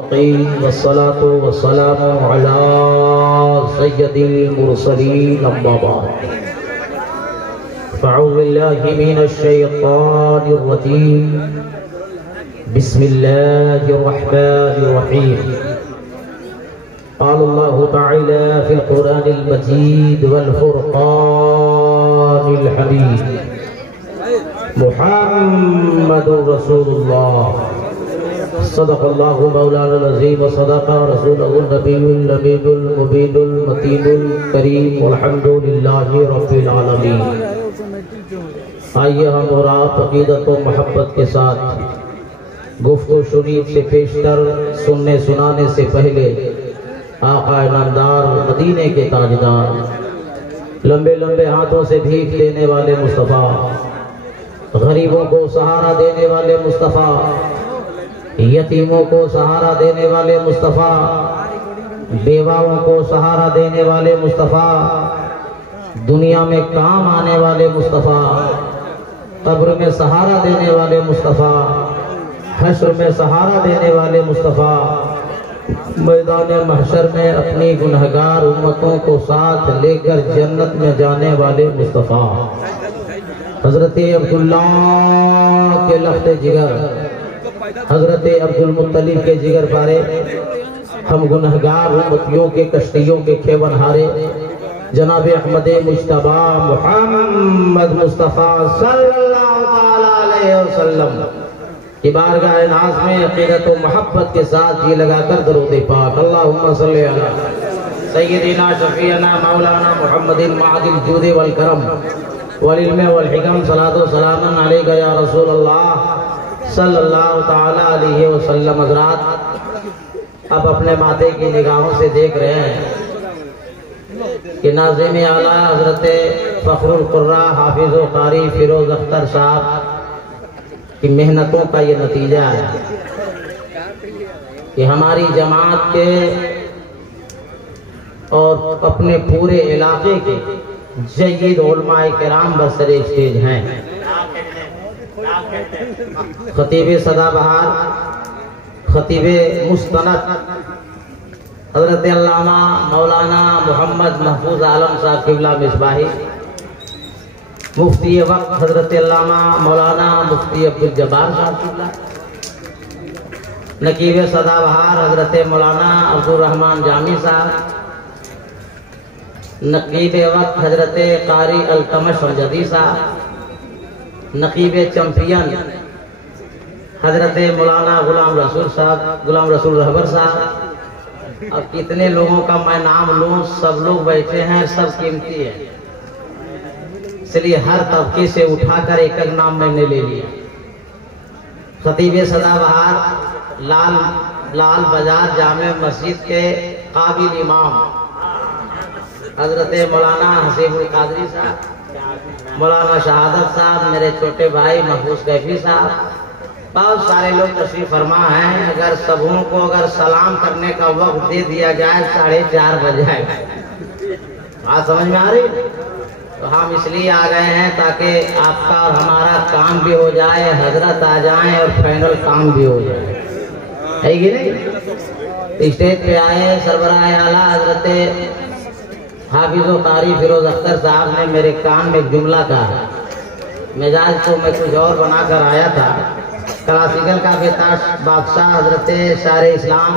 वस्सलातु वस्सलामु अला सय्यदिल मुरसलीन अम्मा बाद फ़अऊज़ु बिल्लाहि मिनश शैतानिर रजीम बिस्मिल्लाहिर रहमानिर रहीम क़ाल अल्लाहु तआला फ़िल क़ुरआनिल मजीद वल फ़ुरक़ानिल हमीद मुहम्मदुर रसूलुल्लाह सदक़ल्लाहु मौलाना अज़ीम व सदक़ा रसूलुहुन नबियुल अमीनुल मुबीनुल मतीनुल करीम वल्हम्दुलिल्लाहि रब्बिल आलमीन। आइए हम और आप अक़ीदत व मोहब्बत के साथ गुफ्तगू शुनीद से पेशतर सुनने सुनाने से पहले आका नामदार मदीने के ताजदार लंबे लंबे हाथों से भीख देने वाले मुस्तफ़ा, गरीबों को सहारा देने वाले मुस्तफ़ा, यतीमों को सहारा देने वाले मुस्तफ़ा, बेवाओं को सहारा देने वाले मुस्तफ़ा, दुनिया में काम आने वाले मुस्तफ़ा, कब्र में सहारा देने वाले मुस्तफ़ा, हश्र में सहारा देने वाले मुस्तफ़ा, मैदान महशर में अपनी गुनहगार उम्मतों को साथ लेकर जन्नत में जाने वाले मुस्तफ़ा, हज़रत अब्दुल्ला के लख्ते जिगर, हज़रत अब्दुल मुत्तलिब के जिगर पारे, हम गुनहगार उम्मतियों के कश्तियों के खेवन हारे जनाब अहमद मुज्तबा मुहम्मद मुस्तफ़ा सल्लल्लाहु अलैहि वसल्लम की बारगाह नाज़ में अक़ीदत व मोहब्बत के साथ जी लगाकर दरूद पाक अल्लाहुम्मा सल्ली अला सय्यिदिना शफ़ीअना मौलाना मुहम्मदिन मादिल जूद वल करम वल इल्म वल हिकम सलातो सलामन अलैका या रसूलल्लाह सल्लल्लाहु ताला अलैहि वसल्लम। हज़रात अब अपने माथे की निगाहों से देख रहे हैं कि नाज़िम आला हज़रत फ़ख्रुल क़ुर्रा हाफ़िज़ व क़ारी फ़िरोज़ अख्तर साहब की मेहनतों का ये नतीजा है कि हमारी जमात के और अपने पूरे इलाके के जय्यद उलमाए किराम बरसरे स्टेज हैं। खतीब सदाबहार, खतीब मुस्तनद हज़रत अल्लामा मौलाना मोहम्मद महफूज आलम साहब क़िबला मिसबाही, मुफ्ती वक्त हज़रत अल्लामा मौलाना मुफ्ती अब्दुल जब्बार साहब, नकीब सदाबहार हज़रत मौलाना अब्दुल रहमान जामी साहब, नकीब वक्त हज़रत क़ारी अलकमश जदी साहब, नकीब चैम्पियन हज़रत मौलाना गुलाम रसूल साहब, गुलाम रसूल रहबर साहब। अब कितने लोगों का मैं नाम लूँ, सब लोग बैठे हैं, सब कीमती है, इसलिए हर तबके से उठाकर एक एक नाम मैंने ले लिया। खतीब सदाबहार लाल बाजार जामे मस्जिद के काबिल इमाम हज़रत मौलाना हसीबुल कादरी साहब, मौलाना शहादत साहब, मेरे छोटे भाई महफूज कैफी साहब, बहुत सारे लोग तशरीफ फरमा हैं। अगर सबों को अगर सलाम करने का वक्त दे दिया जाए 4:30 बज जाएगा। बात समझ में आ रही? तो हम इसलिए आ गए हैं ताकि आपका और हमारा काम भी हो जाए, हजरत आ जाएं और फाइनल काम भी हो जाए, है कि नहीं? स्टेज पे आए सरबराह आला हजरत हाफिज़ व क़ारी फ़िरोज़ अख्तर साहब ने मेरे कान में एक जुमला कहा। मिजाज तो मैं कुछ और बनाकर आया था। क्लासिकल का बेताज बादशाह हजरत शारे इस्लाम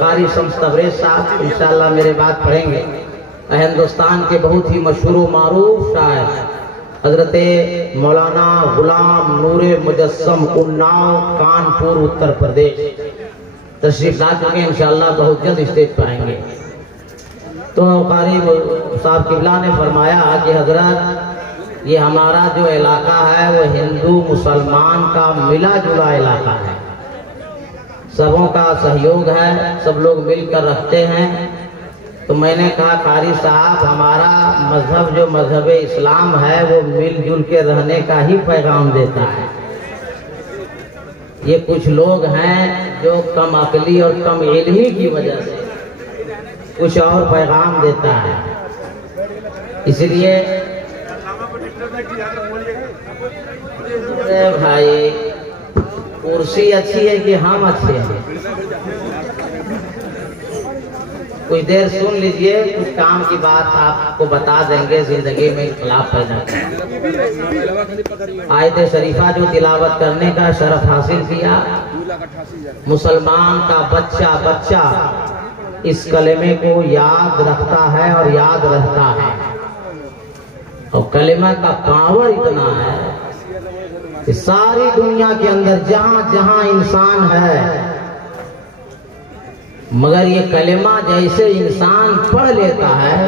क़ारी शम्स तबरेज़ साहब इंशाअल्लाह मेरे बात पढ़ेंगे। हिंदुस्तान के बहुत ही मशहूर व मारूफ शायर हजरत मौलाना गुलाम नूरे मुजस्सम उन्नाव कानपुर उत्तर प्रदेश तशरीफ ला चुके, इंशाअल्लाह बहुत जल्द स्टेज पर आएंगे। तो क़ारी साहब क़िबला ने फरमाया कि हजरत ये हमारा जो इलाका है वो हिंदू मुसलमान का मिला जुला इलाका है, सबों का सहयोग है, सब लोग मिलकर रखते हैं। तो मैंने कहा क़ारी साहब हमारा मजहब जो मजहब इस्लाम है वो मिलजुल के रहने का ही पैगाम देता है। ये कुछ लोग हैं जो कम अकली और कम इल्मी की वजह से कुछ और पैगाम देता है, इसलिए भाई कुर्सी अच्छी है कि हम अच्छे हैं? कुछ देर सुन लीजिए, कुछ काम की बात आपको बता देंगे, जिंदगी में इख्तिलाफ पैदा करें। आयत शरीफा जो तिलावत करने का शरफ हासिल किया, मुसलमान का बच्चा बच्चा इस कलेमे को याद रखता है और याद रहता है। और कलेमा का पावर इतना है कि सारी दुनिया के अंदर जहां जहां इंसान है, मगर ये कलेमा जैसे इंसान पढ़ लेता है,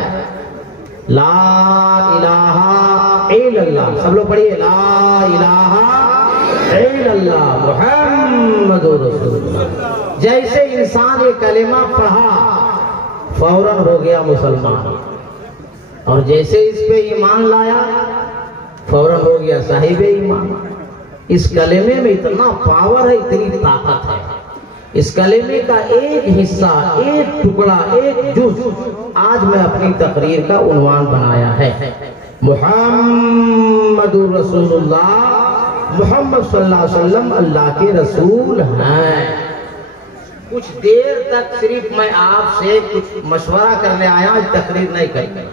ला इलाहा इल्लल्लाह, सब लोग पढ़िए, ला इलाहा इल्लल्लाह मुहम्मदुर रसूलुल्लाह। जैसे इंसान ये कलेमा पढ़ा, फौरन हो गया मुसलमान। और जैसे इस पे ईमान लाया, फौरन हो गया साहिब ईमान। इस कलेमे में इतना पावर है, इतनी ताकत है। इस कलेमे का एक हिस्सा, एक टुकड़ा, एक जुज आज मैं अपनी तकरीर का उन्वान बनाया है। मुहम्मदुर रसूलुल्लाह, मोहम्मद सल्लल्लाहु अलैहि वसल्लम अल्लाह के रसूल हैं। कुछ देर तक सिर्फ मैं आपसे कुछ मशवरा करने आया, आज तकरीर नहीं करनी।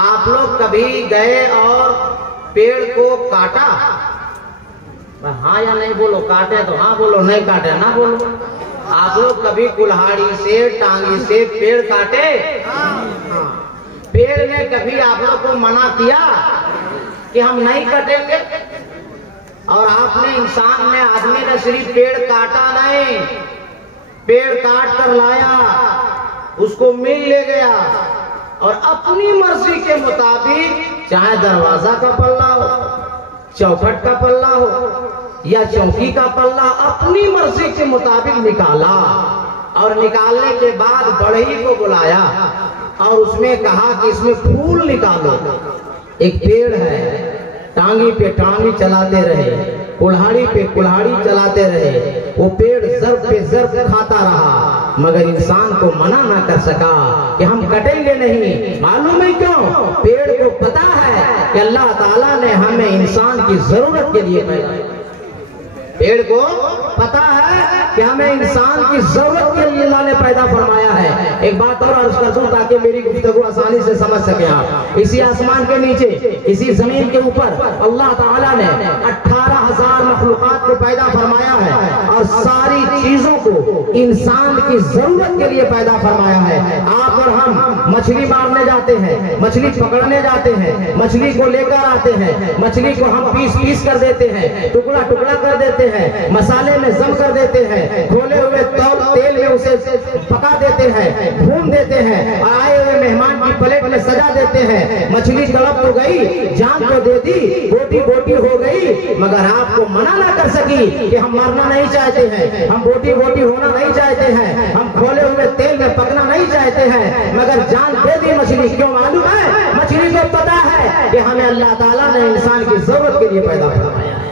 आप लोग कभी गए और पेड़ को काटा? हाँ या नहीं बोलो, काटे तो हाँ बोलो, नहीं काटे ना बोलो। आप लोग कभी कुल्हाड़ी से, टांगी से पेड़ काटे? हाँ। पेड़ ने कभी आप लोग को मना किया कि हम नहीं कटेंगे? और आपने, इंसान ने, आदमी ने सिर्फ पेड़ काटा नहीं, पेड़ काट कर लाया, उसको मिल ले गया और अपनी मर्जी के मुताबिक, चाहे दरवाजा का पल्ला हो, चौखट का पल्ला हो या चौकी का पल्ला, अपनी मर्जी के मुताबिक निकाला। और निकालने के बाद बढ़ई को बुलाया और उसमें कहा कि इसमें फूल निकालो। एक पेड़ है, टांगी पे टांगी चलाते रहे, कुल्हाड़ी पे कुल्हाड़ी चलाते रहे, वो पेड़ ज़र्ब पे ज़र्ब खाता रहा, मगर इंसान को मना ना कर सका कि हम कटेंगे नहीं। मालूम है क्यों? पेड़ को पता है कि अल्लाह ताला ने हमें इंसान की जरूरत के लिए पैदा किया। पेड़ को पता है कि हमें इंसान की जरूरत के लिए अल्लाह ने पैदा फरमाया है। एक बात और अर्ज कर दूं ताकि मेरी गुफ्तगू आसानी से समझ सके आप। इसी आसमान के नीचे, इसी जमीन के ऊपर अल्लाह ताला ने 18,000 मखलूकात को पैदा फरमाया है और सारी चीजों को इंसान की जरूरत के लिए पैदा फरमाया है। आप और हम मछली मारने जाते हैं, मछली पकड़ने जाते हैं, मछली को लेकर आते हैं, मछली को हम पीस पीस कर देते हैं, टुकड़ा टुकड़ा कर देते हैं, मसाले में जम कर देते हैं, खोले हुए तेल में उसे पका देते हैं, भून देते हैं, और आए हुए मेहमान की प्लेट में सजा देते हैं। मछली तड़प तो गई, जान तो दे दी, बोटी बोटी हो गई, मगर आपको मना ना कर सकी कि हम मरना नहीं चाहते हैं, हम बोटी बोटी होना नहीं चाहते हैं, हम खोले हुए तेल में पकना नहीं चाहते हैं, मगर जान दे दी मछली। क्यों? मालूम है, मछली को पता है कि हमें अल्लाह ताला ने इंसान की जरूरत के लिए पैदा फरमाया है।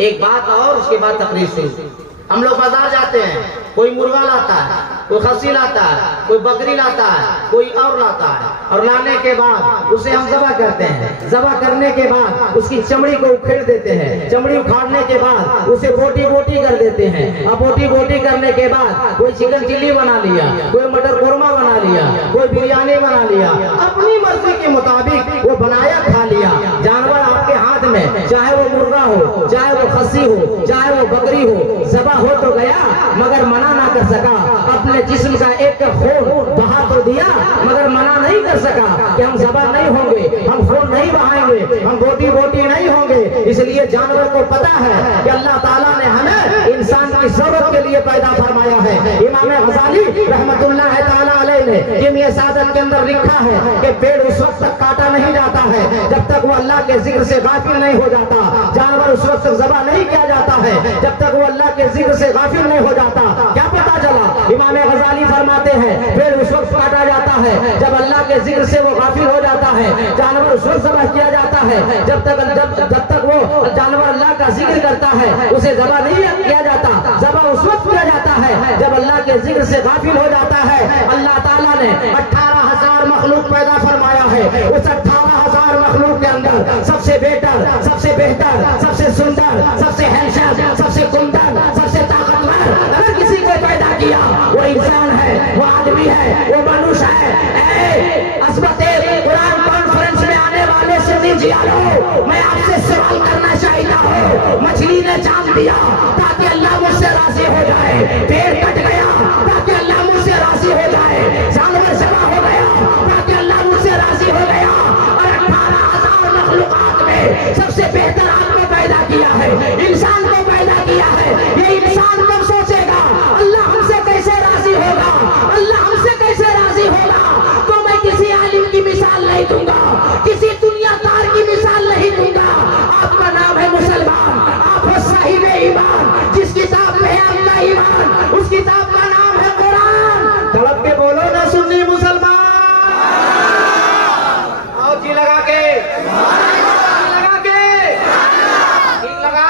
एक बात और, उसके बाद तकरीर शुरू। हम लोग बाजार जाते हैं, कोई मुर्गा लाता है, कोई खस्सी लाता है, कोई बकरी लाता है, कोई और लाता है, और लाने के बाद उसे हम ज़बह करते हैं। ज़बह करने के बाद उसकी चमड़ी को उखेड़ देते हैं, चमड़ी उखाड़ने के बाद उसे बोटी बोटी कर देते हैं, और बोटी बोटी करने के बाद कोई चिकन चिल्ली बना लिया, कोई मटर कोरमा बना लिया, कोई बिरयानी बना लिया, अपनी मर्जी के मुताबिक वो बनाया, खा लिया। जानवर आपके हाथ में, चाहे वो मुर्गा हो, चाहे वो खस्सी हो, चाहे वो बकरी हो, ज़बह हो तो गया, मगर मना ना कर सका। अपने जिस्म का एक खून बहा तो दिया, मगर मना नहीं कर सका कि हम ज़बह नहीं होंगे, हम खून नहीं बहाएंगे, हम बोटी बोटी नहीं होंगे। इसलिए जानवर को पता है कि अल्लाह ताला ने हमें इंसान की जरूरत के लिए पैदा फरमाया है। इमाम गज़ाली रहमतुल्लाह ताला अलैह ने कीमिया सादत के अंदर लिखा है कि पेड़ उस वक्त तक काटा नहीं जाता है जब तक वो अल्लाह के जिक्र से गाफिल नहीं हो जाता। जानवर उस वक्त तक ज़बह नहीं किया जाता है जब तक वो अल्लाह के जिक्र से गाफिल नहीं हो जाता। क्या पता चला? इमाम गज़ाली फरमाते हैं पेड़ उस वक्त काटा जाता है जब अल्लाह के जिक्र से वो गाफिल हो जाता है। जानवर उस वक्त ज़बह किया जाता है जब तक वो जानवर अल्लाह का जिक्र करता है, उसे ज़बह नहीं किया जाता। ज़बह उस वक्त किया जाता है जब अल्लाह के जिक्र से गाफिल हो जाता है। अल्लाह ताला ने 18,000 मखलूक पैदा फरमाया है। उस 18,000 मखलूक के अंदर सबसे बेहतर, सबसे बेहतर, सबसे सुंदर, सबसे हैंडसम, सबसे आदमी है, वो मनुष्य है। असबते कुरान कॉन्फ्रेंस में आने वाले सुन्नी जियालो, मैं आपसे सवाल करना चाहता हूँ। मछली ने चांद दिया ताकि अल्लाह मुझसे राजी हो जाए, पेड़ कट गया ताकि अल्लाह मुझसे राजी हो जाए, जानवर जमा हो गया ताकि अल्लाह मुझसे राजी हो गया, और 18,000 मखलूकात में सबसे बेहतर आपको पैदा किया है, इंसान को पैदा किया है। ये इंसान कब सोचेगा अल्लाह हमसे कैसे राजी होगा, अल्लाह हमसे कैसे राजी होगा? तो मैं किसी आलिम की मिसाल नहीं दूंगा, किसी दुनियादार की मिसाल नहीं दूंगा। आपका नाम है मुसलमान, आप हो साहिब ईमान, जिस किताब में है आपका ईमान, उस किताब का नाम है कुरान। तड़प के बोलो ना सुन्नी मुसलमान, आओ जी लगा के, ठीक लगा?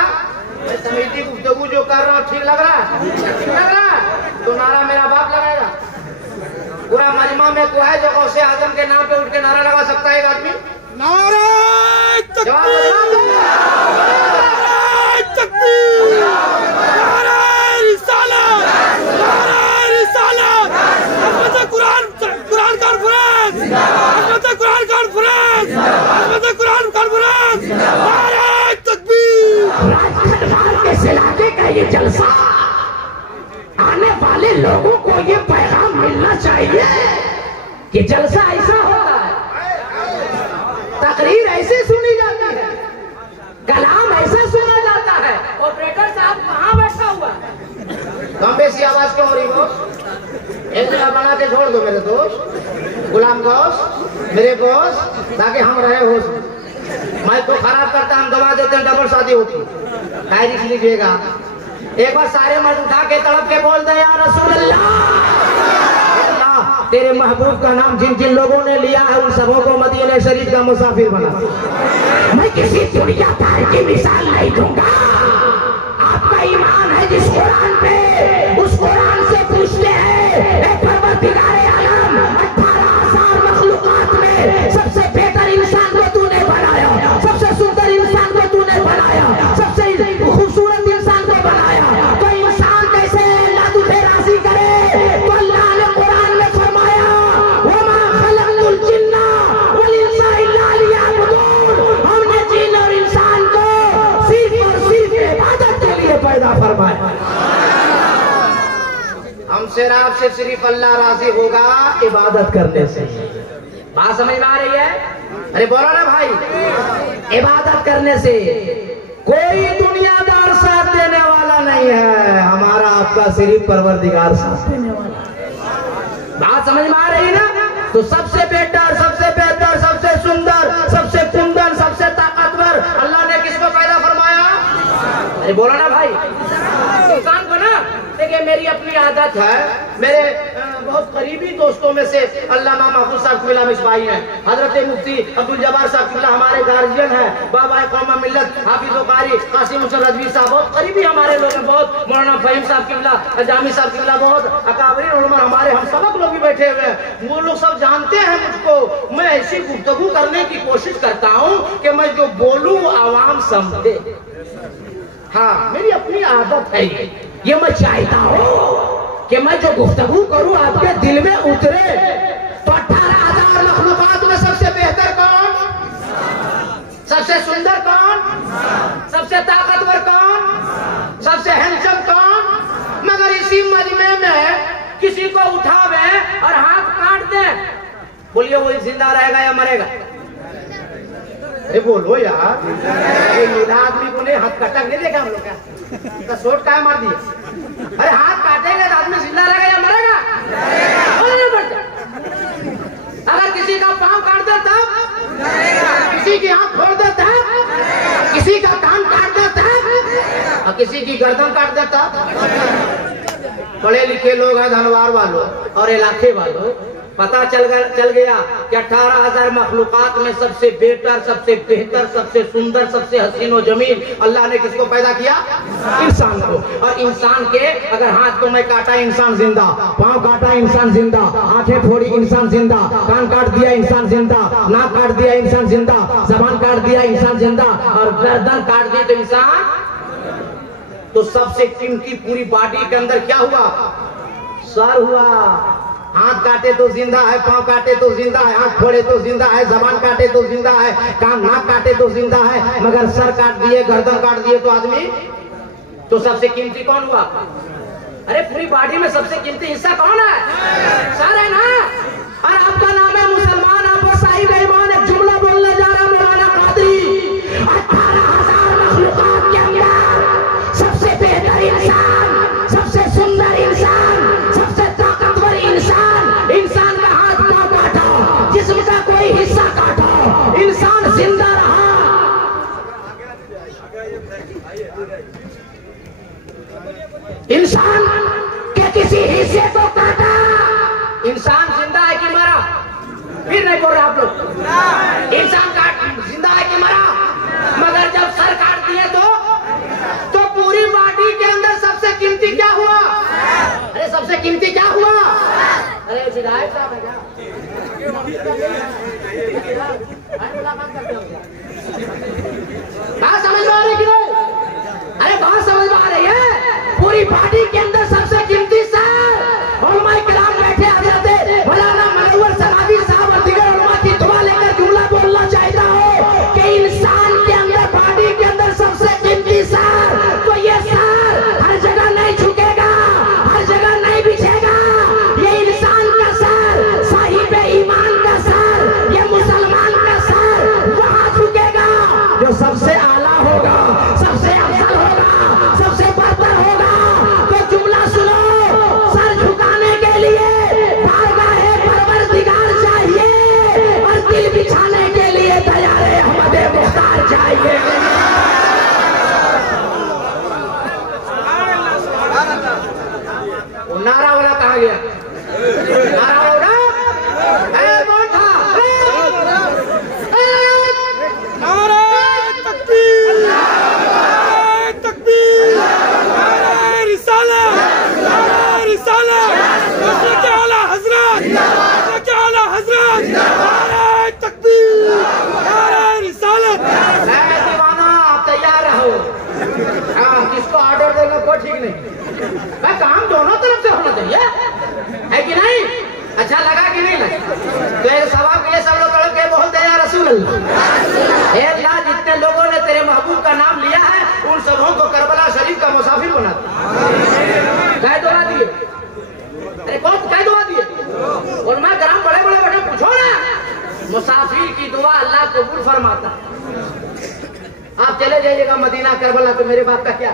समिति गुफ्तगू जो कर रहा हूँ ठीक लग रहा है? ठीक लग रहा है तो नारा मेरा बाप लगाएगा। पूरा मजमा में को है जो गौसे आजम के नाम पे उठ के नारा लगा सकता है एक आदमी? नारे तकबीर, नारे तकबीर, नारे रिसालत, नारे रिसालत, Ahmad Quran conference, Ahmad Quran conference, Ahmad Quran conference, नारे तकबीर। राजखंड के इलाके का ये जलसा, आने वाले लोगों को ये पैगाम मिलना चाहिए कि जलसा ऐसा होता है, तकरीर ऐसे सुनी जाती है, कलाम ऐसे सुना जाता है। ऑपरेटर साहब कहाँ बैठा हुआ? कम बेसी आवाज क्यों हो रही हो? एक जगह बना के छोड़ दो मेरे दोस्त, गुलाम गौस, मेरे बॉस, ताकि हम रहे होश। मैं तो खराब करता, हम दबा देते हैं, डबल शादी होती। तारीख लीजिएगा, एक बार सारे मर्द उठा के तड़प के बोल दे या रसूल अल्लाह। तेरे महबूब का नाम जिन जिन लोगों ने लिया है उन सबों को मदीना शरीफ का मुसाफिर बना। मैं किसी दुनियादार की मिसाल नहीं दूंगा। आपका ईमान है जिस कुरान पे, उस कुरान से पूछते हैं परवरदिगारे आलम, 18,000 मखलूकात में सबसे बेहतर इंसान को तूने बनाया, सबसे सुंदर इंसान को तूने बनाया, सबसे खूबसूरत इंसान को बनाया, तो इंसान कैसे अल्लाह तुझे राजी करे? तो अल्लाह ने कुरान में फरमाया, वमा खलक़तुल जिन्ना वल इंसा इल्ला लियअबुदून, हमने जिन और इंसान को सिर्फ और सिर्फ इबादत के लिए पैदा फरमाया। हमसे आपसे सिर्फ अल्लाह राजी होगा इबादत करने से। बात समझ में आ रही है? अरे बोलो ना भाई, इबादत करने से कोई दुनियादार साथ देने वाला नहीं है, हमारा आपका सिर्फ परवरदिगार साथ देने वाला। बात समझ में आ रही है ना? तो सबसे बेहतर, सबसे बेहतर, सबसे सुंदर, सबसे कुंदन, सबसे ताकतवर अल्लाह ने किसको पैदा फरमाया? अरे बोलो ना भाई, इंसान को ना। देखिए मेरी अपनी आदत है, मेरे बहुत करीबी दोस्तों में से अल्लामा महफूज साहब किबला मिसबाई हैं, हजरत मुफ्ती अब्दुल जब्बार साहब किबला हमारे गार्जियन हैं, बाबा कौमा मिल्लत हाफिज कारी कासिम हुसैन रजवी साहब बहुत करीबी हमारे लोग हैं, बहुत मौलाना फहीम साहब किबला, जामी साहब किबला, बहुत अकाबरीन उलमा हमारे, हम सबक लोग भी बैठे हुए हैं। वो लोग सब जानते हैं मुझको। मैं ऐसी गुफ्तगू करने की कोशिश करता हूँ कि मैं जो बोलूँ आवाम समझे। हाँ, मेरी अपनी आदत है ये मैं चाहता हूँ कि मैं जो गुफ्तगू करूँ आपके दिल में उतरे। तो 18,000 मखलूकात में सबसे बेहतर कौन, सबसे सुंदर कौन, सबसे ताकतवर कौन, सबसे हैंडसम कौन? मगर इसी मजमे में किसी को उठावे और हाथ काट दे, बोलिए वो जिंदा रहेगा या मरेगा? अरे बोलो यार, ये नीला आदमी को नहीं हाथ कटक नहीं देखा हम लोग का सोट का मार दिया। अरे हाथ काटेंगे तो आदमी जिंदा रहेगा या मरेगा? अगर किसी का पांव काट दे तब, किसी की आंख फोड़ दे तब, किसी का कान काट दे तब, और किसी की गर्दन काट दे तब। पढ़े लिखे लोग हैं, धनवार वालों और इलाके वालों, पता चल गया कि 18,000 मखलूकात में सबसे बेहतर, सबसे बेहतर, सबसे सुंदर, सबसे हसीन व जमील अल्लाह ने किसको पैदा किया? इंसान को। और इंसान के अगर हाथ को मैं काटा इंसान जिंदा, पांव काटा इंसान जिंदा, आंखें फोड़ी इंसान जिंदा, कान काट दिया इंसान जिंदा, नाक काट दिया इंसान जिंदा, जबान काट दिया इंसान जिंदा, और गर्दन काट दी तो इंसान। तो सबसे कीमती पूरी बॉडी के अंदर क्या हुआ? सर हुआ। हाथ काटे तो जिंदा है, पांव काटे तो जिंदा है, आंख फोड़े तो जिंदा है, जबान काटे तो जिंदा है, कान नाक काटे तो जिंदा है, मगर सर काट दिए, गर्दन काट दिए तो आदमी, तो सबसे कीमती कौन हुआ? अरे पूरी बॉडी में सबसे कीमती हिस्सा कौन है? सर है ना। और आपका नाम है मुसलमान, आप पर साहिब ईमान एक जुमला बोलने जा रहा मौलाना कादरी। 18,000 मखलूकात के अंदर सबसे बेहतर इंसान, सबसे सुंदर इंसान, सबसे ताकतवर इंसान, इंसान का हाथ पांव काटो, जिस्म का कोई हिस्सा काटो, इंसान जिंदा रहा। इंसान के किसी हिस्से को काटा, इंसान जिंदा है कि मरा? फिर नहीं बोल रहे आप लोग। इंसान जिंदा है कि मरा? मगर जब सर काट दिए तो पूरी बॉडी के अंदर सबसे कीमती क्या हुआ? अरे सबसे कीमती क्या हुआ? अरे विधायक साहब है क्या? बात समझ में आ रही कि नहीं? अरे बात समझ में आ रही है? पूरी बॉडी के अंदर सबसे कीमती सर उलमा किराम बैठे हजरत मौलाना मनव्वर सनादी साहब और दीगर उलमा की दुआ लेकर जुमला बोलना चाहता हूँ कि इंसान के अंदर बॉडी के अंदर सबसे कीमती सर, तो ये सर हर जगह नहीं झुकेगा, हर जगह नहीं बिछेगा। ये इंसान का सर, साहिब ईमान का सर, ये मुसलमान का सर वहां झुकेगा जो सबसे आला होगा, सबसे अफजल होगा, सबसे बहतर होगा। तो जुमला सुनो, सर झुकाने के लिए बारगाहे परवरदिगार चाहिए और दिल बिछाने के लिए तैयार अहमद मुख्तार चाहिए। नारा वाला कहा गया, नारा वाला कौन था? किसको ऑर्डर देना कोई ठीक नहीं, मैं काम दोनों तरफ से होना चाहिए, है कि नहीं? अच्छा लगा कि नहीं लगा? तो एक सवाब ये सब लोग के बोलते हैं रसूल अल्लाह। ए अल्लाह, जितने लोगों ने तेरे महबूब का नाम लिया है उन सबों को करबला शरीफ का मुसाफिर बना कह दुआ दिए। अरे कौन कह दुआ दिए? उलमा कराम बड़े बड़े बैठे, पूछो ना। मुसाफिर की दुआ अल्लाह कबूल फरमाता। आप चले जाइएगा मदीना करबला तो मेरे बात का क्या?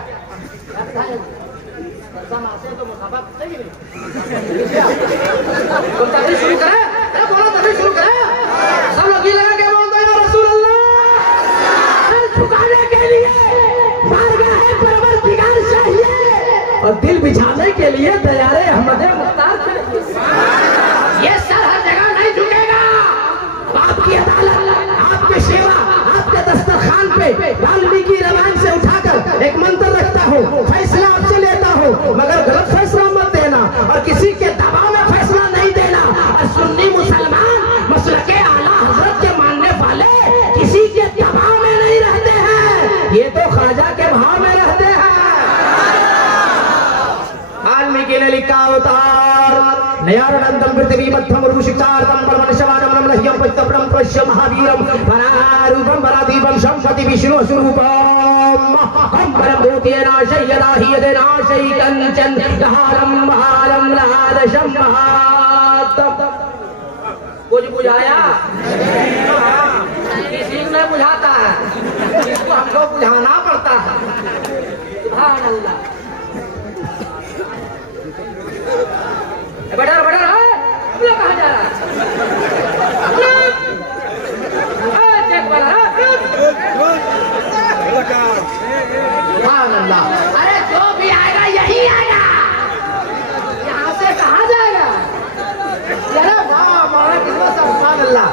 तो मुसाफा सही नहीं, तो तभी शुरू करें। अरे बोलो तभी शुरू करें। सब लोग ये लगा के बोलते हैं रसूल अल्लाह। सर झुकाने के लिए बारगाह परवरदिगार चाहिए और दिल बिछाने के लिए तैयार अहमद मुख्तार चाहिए। ये सर हर जगह नहीं झुकेगा। आपकी अदालत, आपकी सेवा, आपके दस्तरखान पे वाल्मीकि रामायण से उठाकर एक मंत्र रखता हूँ, फैसला आपसे लेता हूँ, मगर गलत फैसला मत देना और किसी के दबाव में फैसला नहीं देना। और सुन्नी मुसलमान मसलके आला हजरत के मानने वाले किसी के दबाव में नहीं रहते हैं, ये तो ख्वाजा के भाव में रहते हैं। वाल्मीकि ने लिखा अवतार नयारनंदम पृथ्वी मध्यम ऋषिचार्दम परमनशवानम नमलह्यम पच्चप्रम पश्य महावीरम वरारूपम वरादीपम संपति विष्णु स्वरूपम परम भूतेन शय्यदाहि नाशै कंचन गहारम महारम लादशम महातम। कुछ बुझाया? किसी ने बुझाता है, इसको हमको बुझाना पड़ता है। सुभान अल्लाह। बटर बटर है, कहाँ जा रहा है? देख वाला है। अरे जो भी आएगा यही आएगा, यहाँ से कहाँ जाएगा? अरे वाह हमारा किस्मत, सुभान अल्लाह,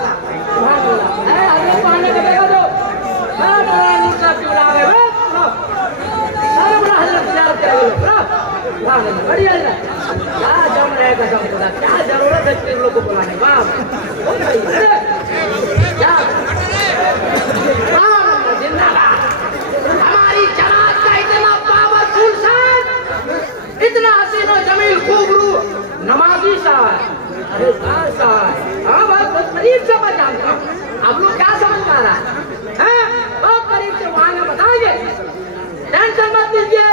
सुभान अल्लाह। अरे आगे पढ़ने का देखो जो बढ़िया क्या जम रहेगा, क्या जरूरत है तीन लोग को बुलाने? क्या जिंदाबाद। हमारी जमात का इतना पावरफुल शान, इतना हसीन और जमील खूबरू नमाजी साहब अरे साहब, हाँ बहुत करीब से मैं जानता हूँ। आप लोग क्या समझ पा रहा है? बहुत करीब से वहाँ में बताएंगे, टेंशन मत लीजिए।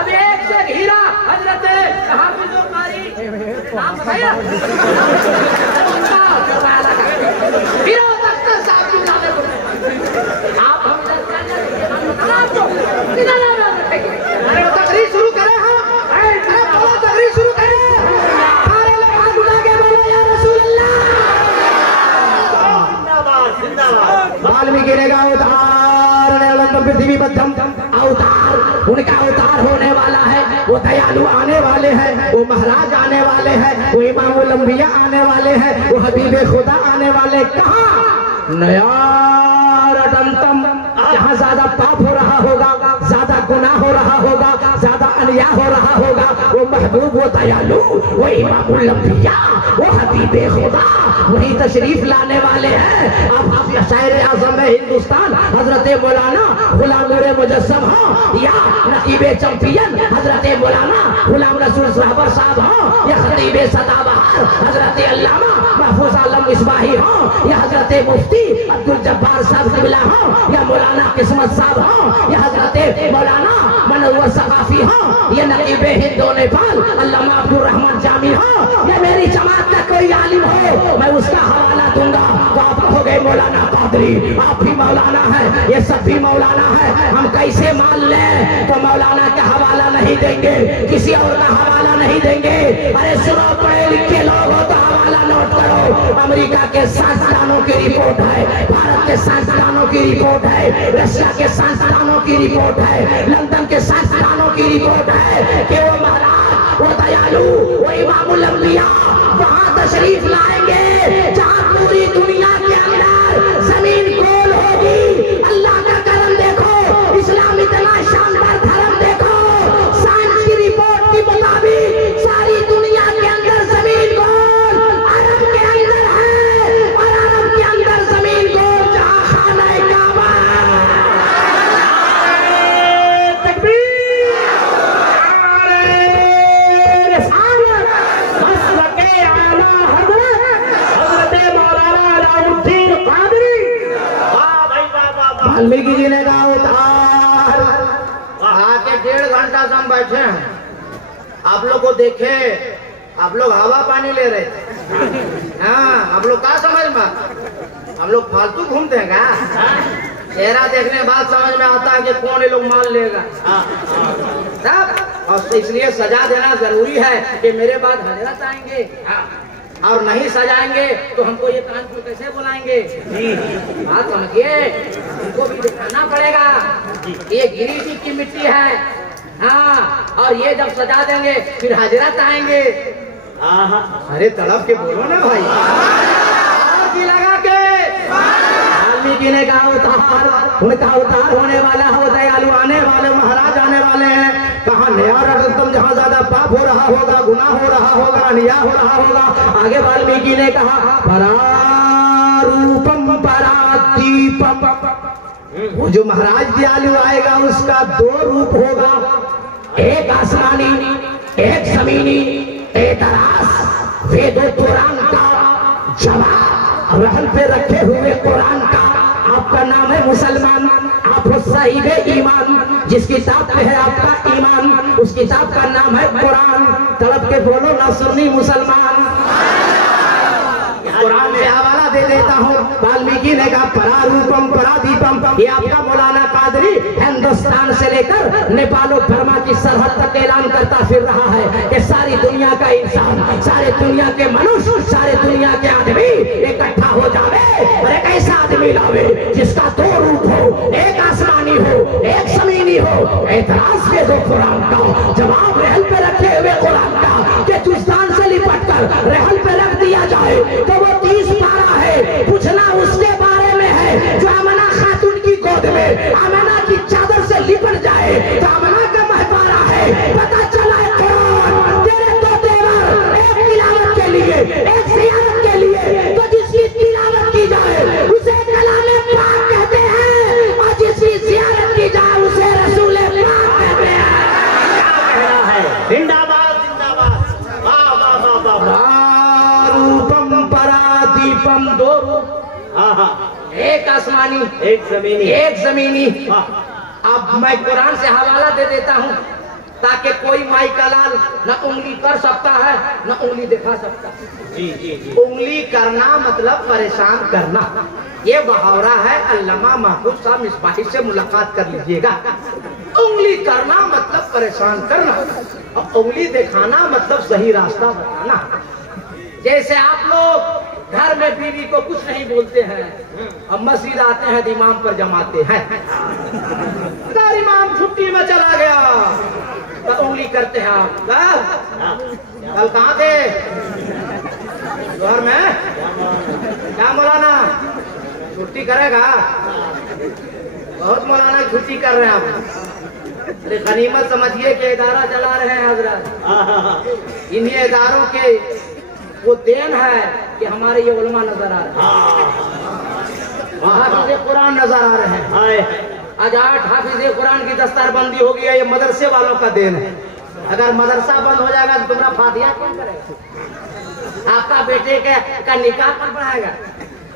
अब एक से एक हीरा हजरत हाफिज़ कारी नाम बताइए। आप अरे तकरीर शुरू करें। तकरीर शुरू करें। सारे लोग हाथ उठा के बोलो या रसूल अल्लाह। वाल्मीकि ने कहा अवतार पृथ्वी बद्धम अवतार, उनका अवतार होने वाला है। वो दयालु आने वाले हैं, वो महाराज आने वाले हैं, वो इमामुल अंबिया आने वाले हैं, वो हबीबे खुदा आने वाले। कहाँ नया रटंतम, जहाँ ज्यादा पाप हो रहा होगा, ज्यादा गुनाह हो रहा होगा, ज्यादा अन्याय हो रहा होगा, वो महबूब, वो दयालु, वो इमामुल अंबिया, वो हबीबे खुदा वही तशरीफ लाने वाले हैं। आप शायर आज़म हिंदुस्तान हजरत मौलाना गुलाम नूर मुजस्सम हो, या नकीबे चैंपियन हजरत मौलाना गुलाम रसूल रहबर साहब हो, या खतीबे सदाबहार हजरत अल्लामा महफूज आलम इस्माही हो, या हजरत मुफ्ती अब्दुल जब्बार साहब क़िबला हो, या मौलाना किस्मत साहब हो, या हजरत मौलाना मनव्वर सकाफी हो, या नकीबे हिंदो नेपाल अल्लामा अब्दुल रहमान जामी हो, या मेरी जमात का कोई आलिम हो, मैं उसका हवाला दूंगा। तो आप हो गए मौलाना कादरी, आप भी मौलाना है, ये सब भी मौलाना है। हम कैसे मान लें? तो मौलाना का हवाला नहीं देंगे, किसी और का हवाला नहीं देंगे। अरे सुनो, पढ़े लिखे लोग हो तो हवाला नोट करो। अमेरिका के साइंसदानों की रिपोर्ट है, भारत के साइंसदानों की रिपोर्ट है, रशिया के साइंसदानों की रिपोर्ट है, लंदन के साइंसदानों की रिपोर्ट है कि वो महाराज, वो दयालु, वो इमामुल अंबिया वहां तशरीफ लाएंगे जहां पूरी दुनिया के अंदर जमीन गोल होगी। अल्लाह का करम देखो, इस्लाम इतना शानदार धर्म देखो, साइंस की रिपोर्ट के मुताबिक सारी दुनिया के अंदर जमीन गोल अरब के अंदर है, और अरब के अंदर जमीन गोल जहां खाना काबा वाल्मीकि जी ने कहा उतार। आके 1.5 घंटा से हम बैठे हैं, आप लोग को देखे, आप लोग हवा पानी ले रहे थे। हाँ, आप लोग क्या समझ में, हम लोग फालतू घूमते हैं क्या? चेहरा देखने के बाद समझ में आता है कि कौन ये लोग मान लेगा। और इसलिए सजा देना जरूरी है कि मेरे बाद हजरत आएंगे, और नहीं सजाएंगे तो हमको ये कानपुर कैसे बुलाएंगे? बात समझिए, उनको भी दिखाना पड़ेगा। ये गिरिडीह की मिट्टी है, हाँ, और ये जब सजा देंगे फिर हजरत आएंगे। अरे तड़प के बोलो ना भाई, लगा के। वाल्मीकि ने कहा उतार, उनका उतार होने वाला है, दयालु आने वाले, महाराज आने वाले हैं। कहा नया रटंतम, जहाँ ज्यादा पाप हो रहा होगा, गुनाह हो रहा होगा, अन्याय हो रहा होगा। आगे वाल्मीकि ने कहा परारूपम परादीपम, वो जो महाराज दयालु आएगा उसका 2 रूप होगा, एक आसमानी, एक जमीनी, एक तरास। वेदो कुरान का जवाब रहल पे रखे हुए कुरान का। आपका नाम है मुसलमान, आप हो साहिबे ईमान, जिस किताब पे है आपका ईमान उस किताब का नाम है कुरान। तड़प के बोलो ना सुन्नी मुसलमान। कुरान से हवाला दे देता हूँ। वाल्मीकि ने कहा परारूपम परादीपम, ये आपका मौलाना कादरी हिंदुस्तान से लेकर नेपाल और बर्मा की सरहद तक ऐलान करता फिर रहा है कि सारी दुनिया का इंसान, सारे दुनिया के मनुष्य, सारे दुनिया के आदमी इकट्ठा हो जावे और एक ऐसा आदमी लावे जिसका 2 रूप हो, एक आसमानी हो, एक जमीनी हो। एतराज के दो कुरान का जवाब रहल पे रखे हुए कुरान का कि तुस्तान से लिपट कर रहल पे रख दिया जाए तो वो 30 पारा है। पूछना उसके बारे में है जो आमना खातून की गोद में आमना की चादर से लिपट जाए तो आमना का महपारा है। पता चला है कुरान तेरे 2 तेवर, एक तिलावत के लिए, एक जियारत के लिए। तो जिसकी तिलावत की जाए उसे कलामे पाक कहते हैं, और जिसकी जियारत की जाए उसे रसूले पाक कहते हैं। रूपम दो रूप, हाँ हाँ, एक आसमानी एक जमीनी, एक जमीनी। हाँ, अब मैं कुरान से हवाला दे देता हूँ ताकि कोई माई का लाल न उंगली कर सकता है न उंगली दिखा सकता है। जी जी जी, उंगली करना मतलब परेशान करना, ये मुहावरा है। अल्लामा महफूज साहब मिसबाही से मुलाकात कर लीजिएगा। उंगली करना मतलब परेशान करना और उंगली दिखाना मतलब सही रास्ता बताना। जैसे आप लोग घर में बीवी को कुछ नहीं बोलते हैं, अब मस्जिद आते हैं इमाम पर जमाते हैं। अगर इमाम छुट्टी में चला गया तो उंगली करते हैं आप। कल कहाँ थे? घर में। क्या मौलाना छुट्टी करेगा? बहुत मौलाना छुट्टी कर रहे हैं आप। अरे गनीमत समझिए कि इदारा चला रहे हैं हजरत। इन्हीं इदारों के वो देन है कि हमारे ये उलमा नजर आ रहे हैं, हाफिज़े कुरान नजर आ रहे हैं। आज 8 हाफिज़े कुरान की दस्तारबंदी होगी है, ये मदरसे वालों का देन है। अगर मदरसा बंद हो जाएगा तो तुम्हारा फातिहा कौन करेगा? आपका बेटे का निकाह कौन पढ़ाएगा?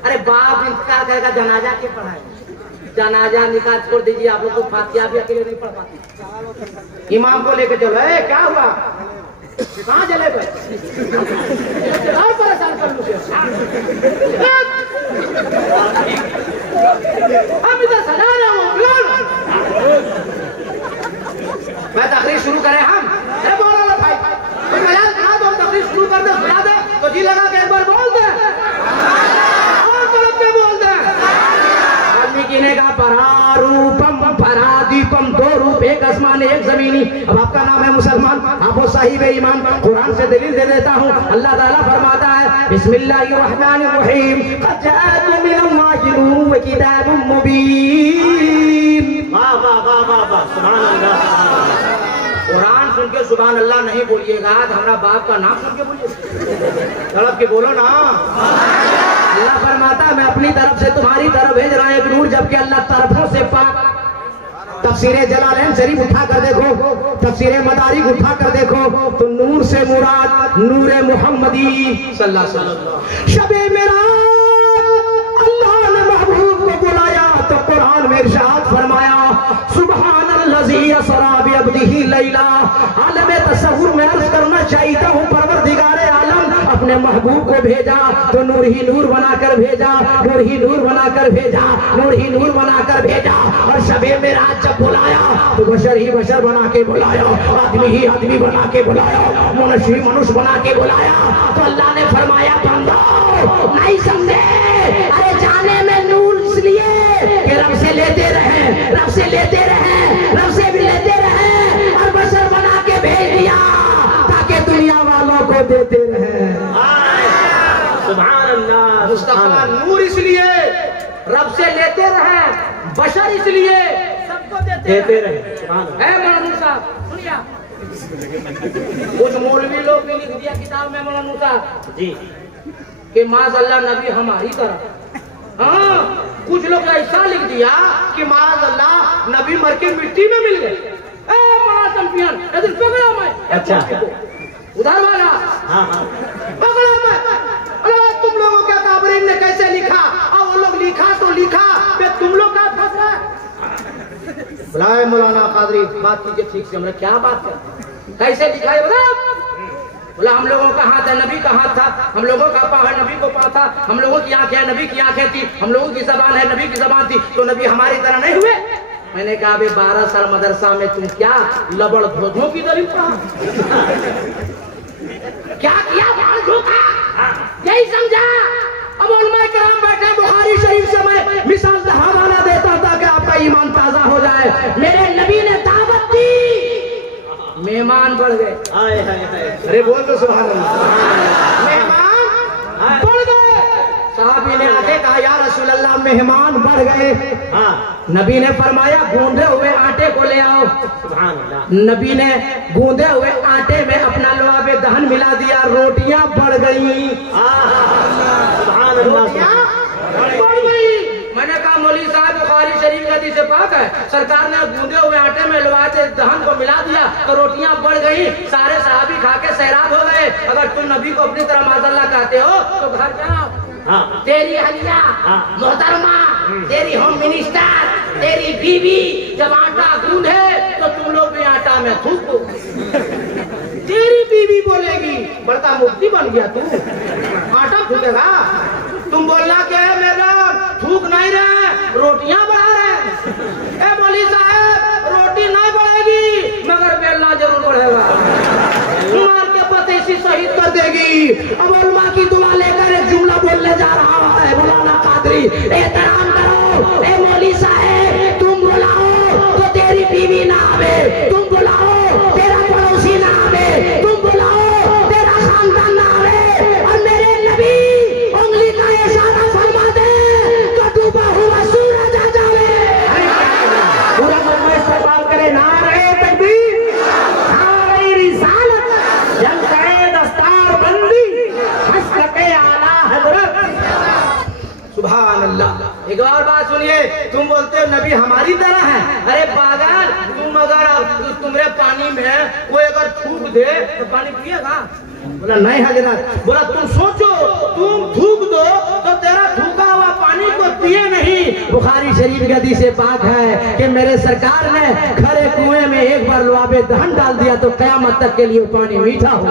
अरे बाप इंतजार करेगा, जनाजा क्यों पढ़ाएगा? जनाजा निकाह छोड़ दीजिए, आप लोग को फातिहा भी अकेले नहीं पढ़ पाते। इमाम को लेकर चलो, क्या हुआ? कहाँ चले गए? और परेशान कर मुझे। हम इधर सजा रहे हो, मैं तकरीर शुरू करें हम? बोलो ना भाई, कोई मजाक करा दो, तकरीर शुरू कर दे, सुना दे तो जी लगा के एक बार बोल दे और तरफ पे बोल दे। वाल्मीकि ने कहा परारूपम परादीपम, दो रूप, एक आसमान एक जमीनी। अब आपका नाम है मुसलमान, आप वो साहिब ईमान। कुरान से दलील दे देता हूँ। अल्लाह ताला फरमाता है बिस्मिल्लाहिर्रहमानिर्रहीम, क़द जाअकुम मिनल्लाहि नूरुन व किताबुम मुबीन। वाह वाह वाह वाह वाह, सुभान अल्लाह। कुरान सुन के सुभान अल्लाह नहीं बोलिएगा, हमारा बाप का नाम सुन के बोलिए, तड़प के बोलो ना। अल्लाह फरमाता मैं अपनी तरफ से तुम्हारी तरफ भेज रहा हूं एक नूर, जबकि अल्लाह तरफों से पाक। तफसीरे जलालैन शरीफ उठा कर देखो, तफसीरे मदारिक उठा कर देखो तो नूर से मुराद नूरे मुहम्मदी सल्लल्लाहु अलैहि वसल्लम। शबे मेराज अल्लाह ने महबूब को बुलाया तो कुरान में इरशाद फरमाया सुबहानल्लज़ी असरा बिअब्दिही लैला। आलम तसव्वुर में अर्ज करना चाहता हूँ, परवरदिगारे आलम अपने महबूब को भेजा तो नूर ही नूर बनाकर भेजा, नूर ही नूर बनाकर भेजा, नूर ही नूर बनाकर भेजा। और शबे मेराज जब बुलाया तो बशर ही बशर बना के बुलाया, आदमी ही आदमी बना के बुलाया, मनुष्य ही मनुष्य बना के बुलाया। तो अल्लाह ने फरमाया बंदो नहीं समझे, अरे जाने में नूर इसलिए कि रब से लेते रहे, रब से लेते रहे, रब से भी लेते रहे और बशर बना के भेज दिया ताकि दुनिया वालों को देते रहे। सुभान अल्लाह। मुस्तफा नूर इसलिए रब से लेते रहे, बशर इसलिए सबको देते रहे। है मौलाना साहब सुनिए, कुछ मौलवी लोग भी लिख दिया किताब में मौलाना साहब जी कि माज़अल्लाह नबी हमारी तरह। हाँ, कुछ लोग ऐसा लिख दिया कि माज़अल्लाह नबी मर के मिट्टी में मिल गए। बड़ा चैंपियन पकड़ा मैं। अच्छा उधर वाला हाँ हाँ, पकड़ा मैं। अरे तुम लोगों के काबरीन ने कैसे लिखा? और वो लोग लिखा तो लिखा, तुम लोग का फंस रहे। बुलाए मौलाना कादरी, बात कीजिए ठीक से। हमने क्या बात कर, कैसे लिखा है बता? बोला हम लोगों का हाथ है, नबी का हाथ था, हम लोगों का पाँव है, नबी को पाँव था, हम लोगों की आंखें है, नबी की आंखें थी, हम लोगों की जबान है, नबी की जबान थी, तो नबी हमारी तरह नहीं हुए। मैंने कहा अबे 12 साल मदरसा में तुम क्या लबड़ धोधों की दलील पढ़ा? क्या किया? बाल धोखा, यही समझा। अब उलमाए किराम बैठे, बुखारी शरीफ से मैं मिसाल का हवाला देता था कि आपका ईमान ताजा हो जाए। मेरे नबी ने दावत दी, मेहमान बढ़ गए। हाय हाय हाय, अरे बोल तो सुभान अल्लाह। मेहमान बढ़ गए। साहबी ने आके कहा या रसूल अल्लाह मेहमान बढ़ गए। हाँ नबी ने फरमाया गूंदे हुए आटे को ले आओ। सुभान अल्लाह। नबी ने गूंदे हुए आटे में अपना लुआबे दहन मिला दिया, रोटियां बढ़ गई। सुभान रोटियां बढ़ गई। मैंने कहा मौलवी साहब बुखारी शरीफ हदीस से पाक है, सरकार ने गूंदे हुए आटे में लुआबे दहन को मिला दिया तो रोटियां बढ़ गई। सारे सहाबी खा के सैराब हो गए। अगर तुम नबी को अपनी तरह माज़अल्लाह कहते हो तो घर जाओ, तेरी हलिया मोहतरमा, तेरी होम मिनिस्टर, तेरी बीवी जब आटा गूंधे तो तुम लोग भी आटा में थूको। तेरी बीवी बोलेगी बड़का मुफ्ती बन गया तू, आटा थूकेगा। तुम बोलना क्या है मेरा, थूक नहीं रहे, रोटियां बढ़ा रहे। ए मौलवी साहब रोटी नहीं बढ़ेगी मगर बेलना जरूर बढ़ेगा, मार के पते से शहीद कर देगी। अब उलमा की दुआ लेकर एक जुमला बोलने जा रहा है मौलाना कादरी, एहतराम करो। ए मौलवी साहब तुम बुलाओ तो तेरी बीवी ना आवे, तुम बुलाओ तेरा पड़ोसी ना आवे, तुम बुलाओ तेरा खानदान ना आवे, और मेरे नबी उंगली का इशारा फरमा दे तो डूबा हुआ सूरज आ जावे। पूरा मजमा इस्तेमाल करे, नारे तकबीर, नारे रिसालत, जंग करे दस्तार बंदी, हस्रते आला हजरत। सुभान अल्लाह। एक और बात सुनिए, तुम बोलते हो नबी हमारी तरह है। अरे पागल, तुम अगर तुम्हारे पानी में कोई अगर थूक दे तो पानी पिएगा? बोला नहीं हजरत। बोला तुम सोचो, तुम थूक दो तो तेरा थूका हुआ पानी को पिए नहीं। बुखारी शरीफ की हदीस से पाक है कि मेरे सरकार ने खरे कुएं में एक बार लुआबे दहन डाल दिया तो कयामत तक के लिए पानी मीठा हो।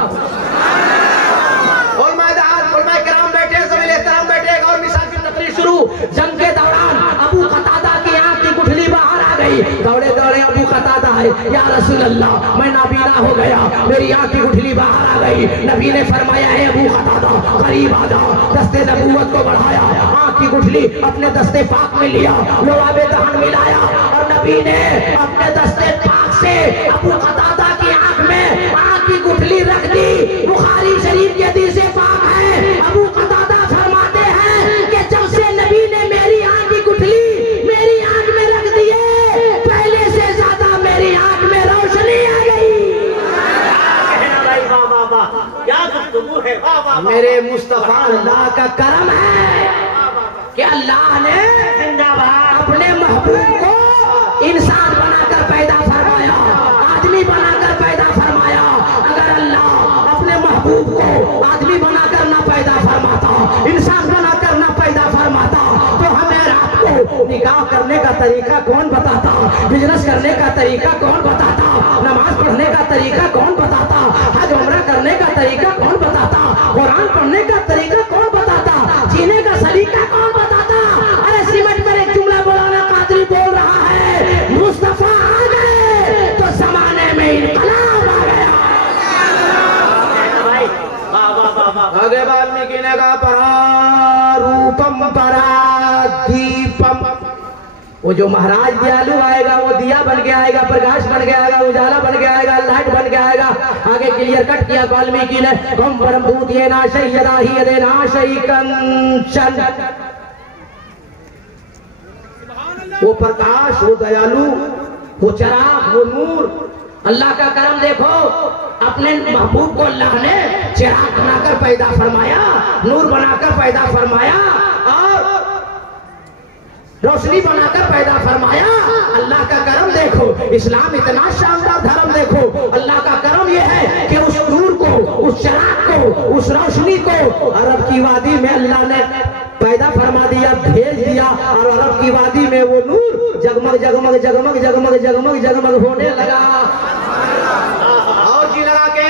शुरू जंग के दौरान अबू कतादा की आंख की गुठली बाहर आ गई। दौड़े दौड़े अबू कतादा है, या रसूल अल्लाह मैं नाबीना हो गया, मेरी आंख की गुठली बाहर आ गई। नबी ने फरमाया है अबू कतादा करीब आ जा, दस्ते नबूवत को बढ़ाया, आंख की गुठली अपने दस्ते पाक में लिया, लुआबे दहन मिलाया और नबी ने अपने दस्ते पाक से अबू कतादा की आंख में आंख की गुठली रख दी। बुखारी शरीफ की हदीस से पाक है, अबू कतादा फरमाते हैं कि जब से नबी ने मेरी आंख की गुठली मेरी आंख में रख दिए, पहले से ज्यादा मेरी आंख में रोशनी आ गई। क्या गुफ्तगू है, मेरे मुस्तफा अल्लाह का करम है कि अल्लाह ने अपने महबूब को इंसान बनाकर पैदा फरमाया, आदमी बनाकर पैदा फरमाया। अगर अल्लाह अपने महबूब को आदमी बनाकर ना पैदा फरमाता, इंसान बनाकर ना पैदा फरमाता तो हमें रात को निकाह करने का तरीका कौन बताता, बिजनेस करने का तरीका कौन बताता, नमाज पढ़ने का तरीका कौन बताता, हज उम्रा करने का तरीका कौन बताता, कुरान पढ़ने का तरीका कौन बताता, जीने का सलीका कौन बताता। अरे सिमट कर एक जुमला मौलाना कादरी बोल रहा है, मुस्तफा आ गए तो जमाने में इनकलाब आ गया। आगे वाल्मीकि ने कहा परारूपम परादीपम, वो जो महाराज दयालु आएगा वो दिया बन के आएगा, प्रकाश बन के आएगा, उजाला बन के आएगा, लाइट बन के आएगा। आगे क्लियर कट किया वाल्मीकि ने, कम परम भूत ये नाशय यदा ही यदे नाशय कंचन। वो प्रकाश, वो दयालु, वो चराग, वो नूर, अल्लाह का करम देखो। अपने महबूब को अल्लाह ने चिराग बनाकर पैदा फरमाया, नूर बनाकर पैदा फरमाया और रोशनी बनाकर पैदा फरमाया। अल्लाह का करम देखो, इस्लाम इतना शानदार धर्म देखो। अल्लाह का करम यह है कि उस नूर को, उस चिराग को, उस रोशनी को अरब की वादी में अल्लाह ने पैदा फरमा दिया, भेज दिया और अरब की वादी में वो नूर जगमग जगमग जगमग जगमग जगमग जगमग होने लगा। और जी लगा के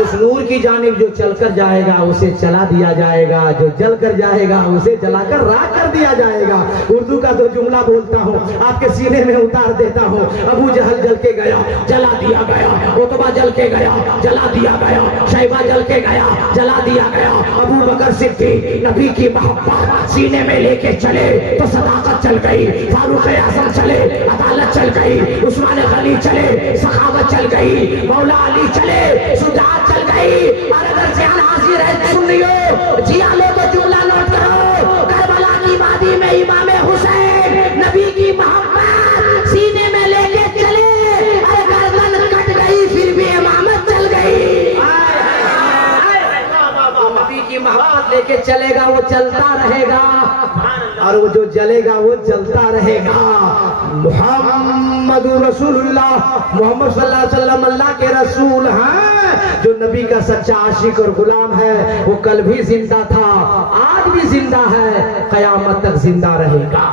उस नूर की जानिब जो चलकर जाएगा उसे चला दिया जाएगा, जो जल कर जाएगा उसे जलाकर राख कर दिया जाएगा। उर्दू का तो जुमला बोलता हूँ, आपके सीने में उतार देता हूँ। अबू जहल जल के गया, जला दिया गया। उतबा जल के गया, जला दिया गया। शैबा जल के गया, जला दिया गया। अबू बकर सिद्दीक नबी की मोहब्बत सीने में लेके चले तो सदाकत चल गई, फारूक आजम चले अदालत चल गई, उस्मान गनी चले सखावत चल गई, मौला अली चले शुजाअत चल गई। और अगर ध्यान हाजिर है सुन लियो, जिया लो तो जुमला नोट करो। करबला की वादी में इमाम हुसैन नबी की मोहब्बत सीने में लेके चले, अरे गर्दन कट गई फिर भी इमामत चल गई। नबी की मोहब्बत लेके चलेगा वो चलता रहेगा, और वो जो जलेगा वो जलता रहेगा। मोहम्मद मुहम्मदुर रसूलुल्लाह, मोहम्मद सल्लल्लाहु अलैहि वसल्लम अल्लाह के रसूल हैं। जो नबी का सच्चा आशिक और गुलाम है वो कल भी जिंदा था, आज भी जिंदा है, कयामत तक जिंदा रहेगा।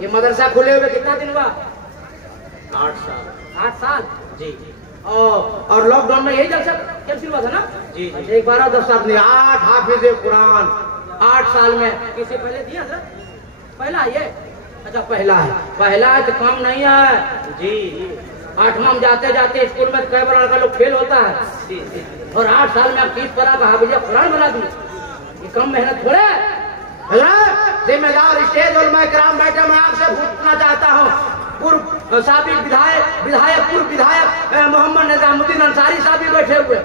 ये मदरसा खुले हुए कितना दिन हुआ? 8 साल। 8 साल जी। और लॉकडाउन में यही जलसा कैंसिल हुआ था ना? जी। एक 12-10 आदमी 8 हाफिज कुरान 8 साल में। किसे पहले दिया था? पहला ये? अच्छा पहला है तो काम नहीं है जी। 8वां में जाते जाते स्कूल में कई बार लड़का लोग फेल होता है जी। और 8 साल में आप 30 पारा का हाफिज कुरान बना दी। ये कम मेहनत थोड़े। जिम्मेदार स्टेज और मैं कराम बैठे, मैं आपसे पूछना चाहता हूँ, पूर्व साबिक पूर्व विधायक मोहम्मद निजामुद्दीन अंसारी साहब भी बैठे हुए,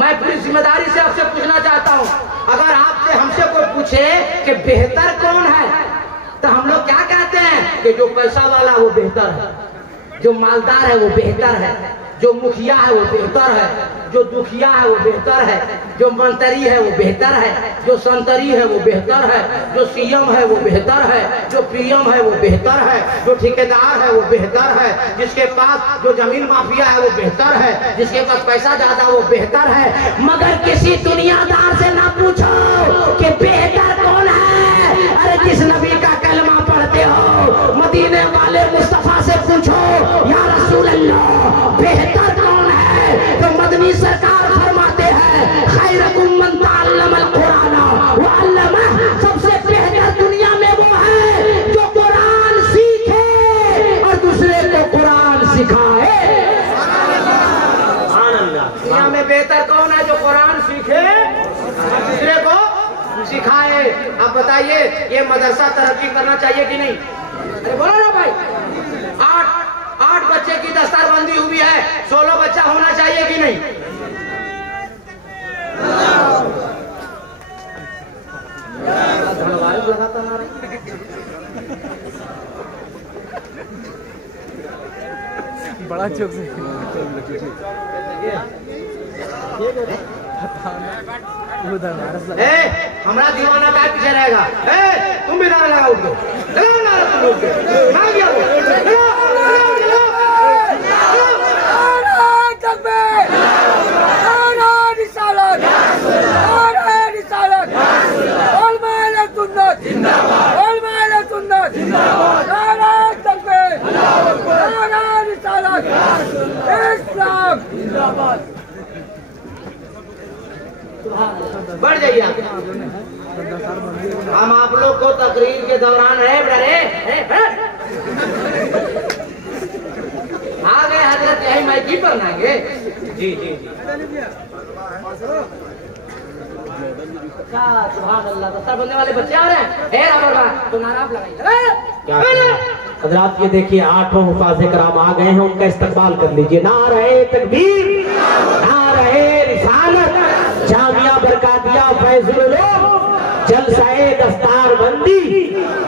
मैं पूरी जिम्मेदारी से आपसे पूछना चाहता हूँ, अगर आपसे हमसे कोई पूछे कि बेहतर कौन है तो हम लोग क्या कहते हैं कि जो पैसा वाला वो बेहतर है, जो मालदार है वो बेहतर है, जो मुखिया है वो बेहतर है, जो दुखिया है वो बेहतर है, जो मंत्री है वो बेहतर है, जो संतरी है वो बेहतर है, जो सीएम है वो बेहतर है, जो पीएम है वो बेहतर है, जो ठेकेदार है वो बेहतर है, जिसके पास जो जमीन माफिया है वो बेहतर है, जिसके पास पैसा ज्यादा वो बेहतर है। मगर किसी दुनियादार से ना पूछो कि बेहतर कौन है। अरे जिस नबी का कलमा पढ़ते हो, मदीने वाले मुस्तफा से पूछो या रसूल अल्लाह बेहतर कौन है, तो मदनी सरकार फरमाते हैं खैरुकुम मन तअल्लमल कुरान व अल्लमह, सबसे बेहतर दुनिया में वो है जो कुरान सीखे और दूसरे को कुरान सिखाए। दुनिया में बेहतर कौन है? जो कुरान सीखे और दूसरे को सिखाए। आप बताइए ये मदरसा तरक्की करना चाहिए कि नहीं? अरे बोलो ना भाई। 8 बच्चे की दस्तारबंदी हुई है, 16 बच्चा होना चाहिए कि नहीं? लगाता ना बड़ा चौक से हमारा दीवाना का पीछे रहेगा। तुम भी नारा लगाओ, बढ़ जाइए। हम आप लोग को तकरीर के दौरान आ गए हजरत यही मैकी पर नागे। जी जी सुभान अल्लाह। दस्तार बनने वाले बच्चे आ रहे हैं, तो नारा आप लगाइए। हजरात ये देखिए 8 हुफाज़े कराम आ गए हैं, उनका इस्तकबाल कर लीजिए। नारे तकबीर, नारे रिसालत, जामिया बरकातिया फैजुल उलूम, जलसाए दस्तारबंदी,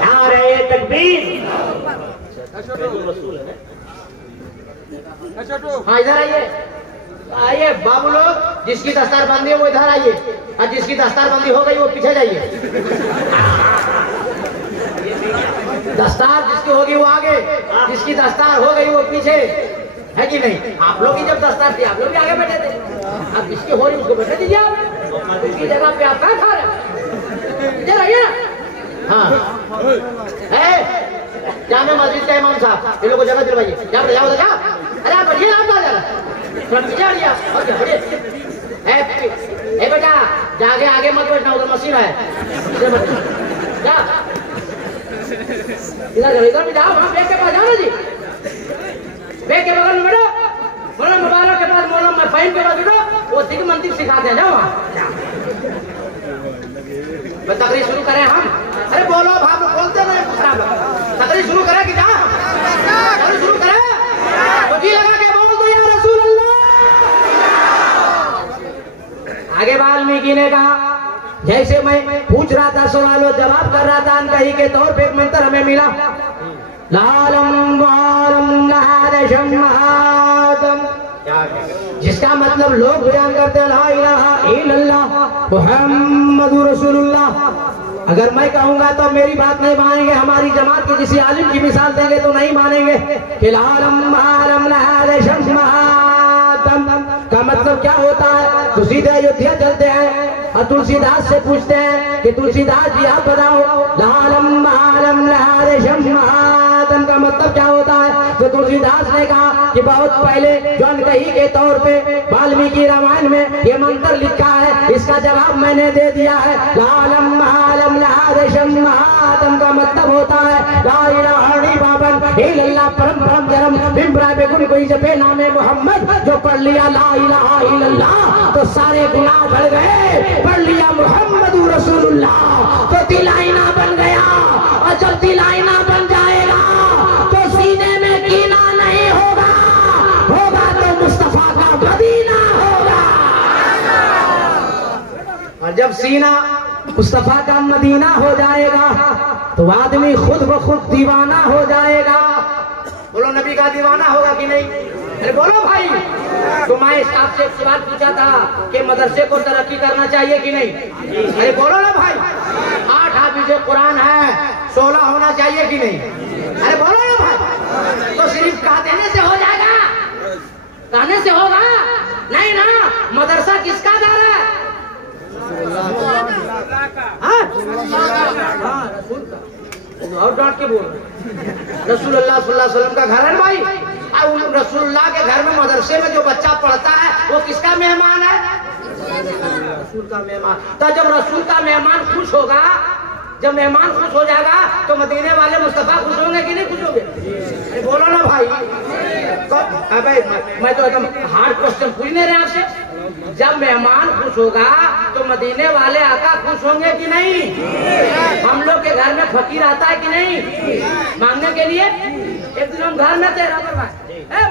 नारे तकबीर। हाँ इधर आइए बाबू लोग, जिसकी दस्तारबंदी है वो इधर आइए और जिसकी दस्तारबंदी हो गई वो पीछे जाइए। दस्तार जिसकी होगी वो आगे, जिसकी दस्तार हो गई वो पीछे, है कि नहीं? आप लोग की जब दस्तार थी आप लोग भी आगे बैठे थे, अब जिसकी हो रही उसको बैठे दीजिए। आप उसकी जगह पे आप क्या खा रहे? इधर आइए ना। हाँ जामे मस्जिद का इमाम साहब, इन लोगों को जगह दिलवाइए। क्या जाओ जा, अरे आप बढ़िए, आप जा बेटा, जागे आगे मत बैठना, उधर मशीन है। जा इधर भी जाओ, वहाँ बेग के पास जाओ ना जी, बेग के बगल में बैठो, मौलाना मुबारक के पास, मौलाना फहीम के पास बैठो, वो दिग मंदिर सिखाते हैं। जाओ वहाँ तकरीर शुरू करें हम। अरे बोलो भाव बोलते नहीं, तकरीर शुरू करें कि जा शुरू करें तो जी लगा के बोल दो या रसूल अल्लाह। आगे वाल्मीकि ने कहा, जैसे मैं पूछ रहा था सवाल और जवाब कर रहा था, अनकही के तौर पे एक मंत्र हमें मिला, जिसका मतलब लोग बयान करते हैं ला इलाहा इल्लल्लाह मुहम्मदुर रसूलुल्लाह। अगर मैं कहूंगा तो मेरी बात नहीं मानेंगे, हमारी जमात के किसी आलिम की मिसाल देंगे तो नहीं मानेंगे। का मतलब क्या होता है? तो सीधे अयोध्या चलते हैं और तुलसीदास से पूछते हैं कि तुलसीदास जी आप बताओ का मतलब क्या होता है? तो तुलसीदास ने कहा कि बहुत पहले जनकही के तौर पे वाल्मीकि रामायण में ये मंत्र लिखा है, इसका जवाब मैंने दे दिया है। का मतलब होता है ला इलाहा इल्लल्लाह परम परम जरम बिम्बरा बेगुन कोई जपे नामे मोहम्मद, जो पढ़ लिया ला इलाहा इल्लल्लाह तो सारे गुनाह बढ़ गए, पढ़ लिया मोहम्मद रसूलुल्लाह तो दिल आईना बन गया, और जब दिल आईना बन जाएगा तो सीने में कीना नहीं होगा, होगा तो मुस्तफा का मदीना होगा। और जब सीना मुस्तफा का मदीना हो जाएगा तो आदमी खुद ब खुद दीवाना हो जाएगा। बोलो नबी का दीवाना होगा कि नहीं? अरे बोलो भाई। तो मैं आपसे एक सवाल पूछा था कि मदरसे को तरक्की करना चाहिए कि नहीं? अरे बोलो ना भाई। 8 हाफिज़े कुरान है, 16 होना चाहिए कि नहीं? अरे बोलो ना भाई। तो सिर्फ कह देने से हो जाएगा? कहने से होगा? नहीं ना। मदरसा किसका घर है? और डांट के बोल रसूलुल्लाह सल्लल्लाहु अलैहि वसल्लम का घर है भाई। और रसूलुल्लाह के घर में मदरसे में जो बच्चा पढ़ता है वो किसका मेहमान है? रसूल का मेहमान। तो जब रसूल का मेहमान खुश होगा, जब मेहमान खुश हो जाएगा तो मदीने वाले मुस्तफा खुश होंगे कि नहीं खुश होंगे? अरे बोलो ना भाई। भाई मैं तो एकदम हार्ड क्वेश्चन पूछ नहीं रहे आपसे। जब मेहमान खुश होगा तो मदीने वाले आका खुश होंगे कि नहीं? हम लोग के घर में फकीर आता है कि नहीं मांगने के लिए? एक दिन हम घर में थे राबर भाई,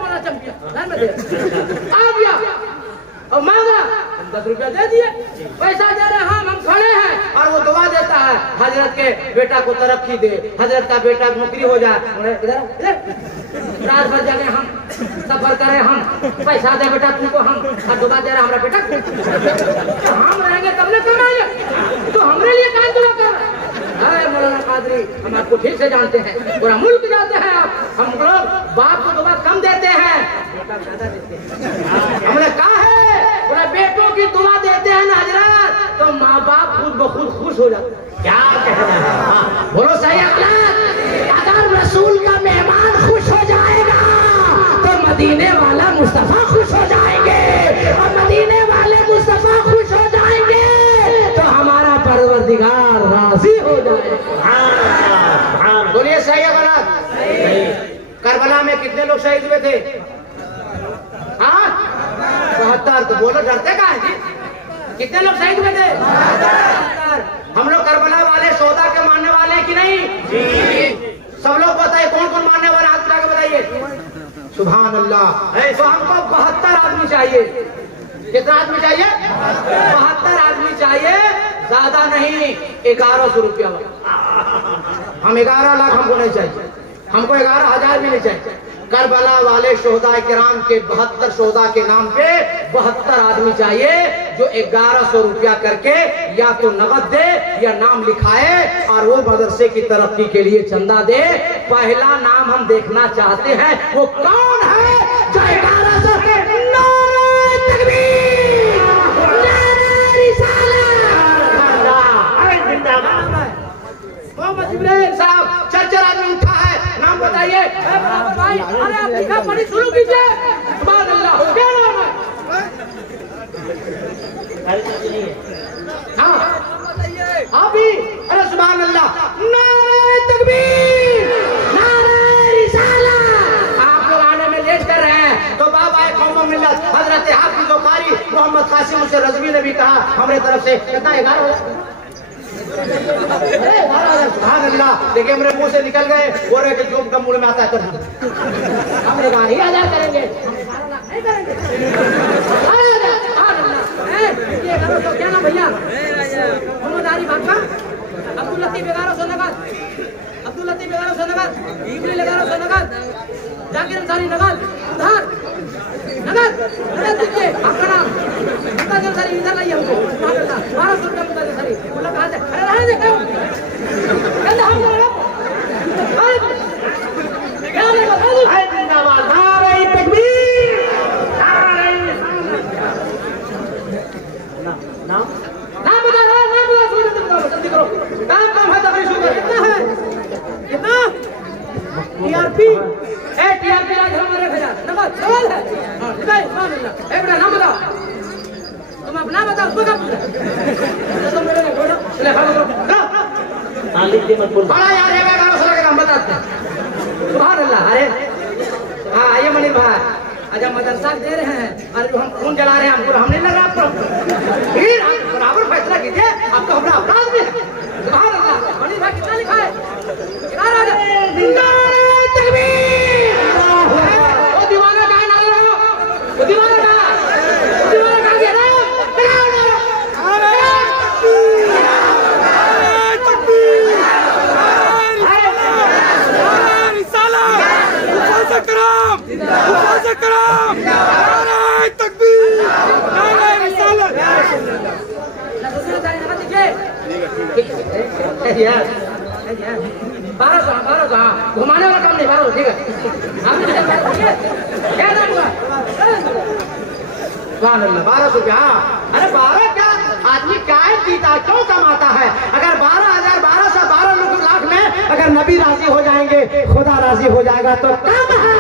मोला चमकिया घर में थे, आ गया और मांगा, 10 रुपया दे दिए, पैसा दे रहे हम खड़े हैं और वो दुआ देता है हजरत के बेटा को तरक्की दे, हजरत का बेटा नौकरी हो जाए। इधर रात भर जाके हम सफर करे, हम पैसा दे बेटा तुमको, हम दुआ दे रहे हमारा बेटा, हम रहेंगे तब न कमाएंगे, तो हमरे लिए काम दुआ कर रहे हैं। मौलाना कादरी हम आपको ठीक से जानते हैं, पूरा मुल्क जानते हैं आप, हम लोग बाप को दुआ कम देते हैं, हमने कहा है पूरा बेटों की दुआ देते हैं ना हजरत, तो माँ बाप खुद ब खुद खुश हो जाते हैं। क्या कहना है? बोलो सही अकलाक। अगर रसूल का मेहमान खुश हो जाएगा तो मदीने वाला मुस्तफा खुश हो जाएंगे, और मदीने वाले मुस्तफा खुश हो जाएंगे तो हमारा परवरदिगार राजी हो जाएगा। बोलिए सही है गलत? करबला में कितने लोग शहीद हुए थे? 72। तो बोलो डरते कहाँ जी? कितने लोग शहीद हुए थे? 72। हम लोग करबला वाले सौदा के मानने वाले हैं कि नहीं? सब लोग बताइए कौन कौन मानने वाले, हाथ उठा के बताइए। सुभान अल्लाह। तो हमको 72 आदमी चाहिए। कितना आदमी चाहिए? 72 आदमी चाहिए, ज्यादा नहीं। 1100 रुपया। हम 11 लाख हमको नहीं चाहिए, हमको 11,000 भी नहीं चाहिए। करबला वाले शोहदा किराम के 72 शोहदा के नाम पे 72 आदमी चाहिए जो 1100 रुपया करके या तो नगद दे या नाम लिखाए और वो मदरसे की तरक्की के लिए चंदा दे। पहला नाम हम देखना चाहते हैं, वो कौन है जो 1100 के नारे तकबीर, नारे रिसालत, मोहम्मद जिब्राइल साहब 4 आदमी उठा है, नाम बताइए। भाई अरे आप लिखा पढ़ी शुरू कीजिए। सुभान अल्लाह। क्या नाम है? हाँ आप ही। अरे सुभान अल्लाह। नारे तकबीर, नारे रिसालत। आप लोग आने में लेट कर रहे हैं तो बाबा कौम मिल्लत हजरत हाफिज़ कारी मोहम्मद कासिम उसे रज़वी ने भी कहा हमारे तरफ से कितना 11 सुभान अल्लाह। देखिए मेरे मुंह से निकल गए, बोल रहे कि जो कम मुंह में आता है तो हमने 12,000 करेंगे, हम 12 लाख नहीं करेंगे। क्या नाम भैया? मोहम्मद आरिफ आपका? अब्दुल लतीफ 1100 नगद, अब्दुल लतीफ 1100 नगद, इब्राहिम 1100 नगद, जाकिर अंसारी नगद, उधार नगद, नगद दीजिए। आपका नाम? मुंताज़ अंसारी। इधर लाइए हमको। 1200 रुपया मुंताज़ अंसारी। बोला कहाँ से? अरे नाम नाम बता रहा नाम बता जल्दी करो नाम काम है तकरीर शुरू कर कितना है कितना टीआरपी ए टीआरपी आज हमारे भेजा नंबर सवाल है हां बताइए सुभान अल्लाह ए बेटा नाम बताओ तुम अपना बताओ उसको क्या पूछा तुम मेरे को बोलो चले खड़ा करो तालिब दे मत बोल बड़ा यार ये बेटा रसूल का नाम बताते सुभान अल्लाह अरे हां आइए मनीष भाई आज हम मदरसा दे रहे हैं और जो हम खून जला रहे हैं हमको हम नहीं लग रहा आपको फिर आप बराबर फैसला कीजिए आपका अपना अपराध भी है सुभान अल्लाह मनीष भाई कितना लिखा है कितना राजा नारे तकबीर वो दीवाना का नाम लो वो दीवाना का गया ना बारह घुमाने वाला काम नहीं 12 ठीक है क्या नाम हुआ 1200 क्या अरे 12 क्या आदमी क्या जीता क्यों कमाता है अगर 12,000 12 लाख में अगर नबी राजी हो जाएंगे खुदा राजी हो जाएगा तो काम है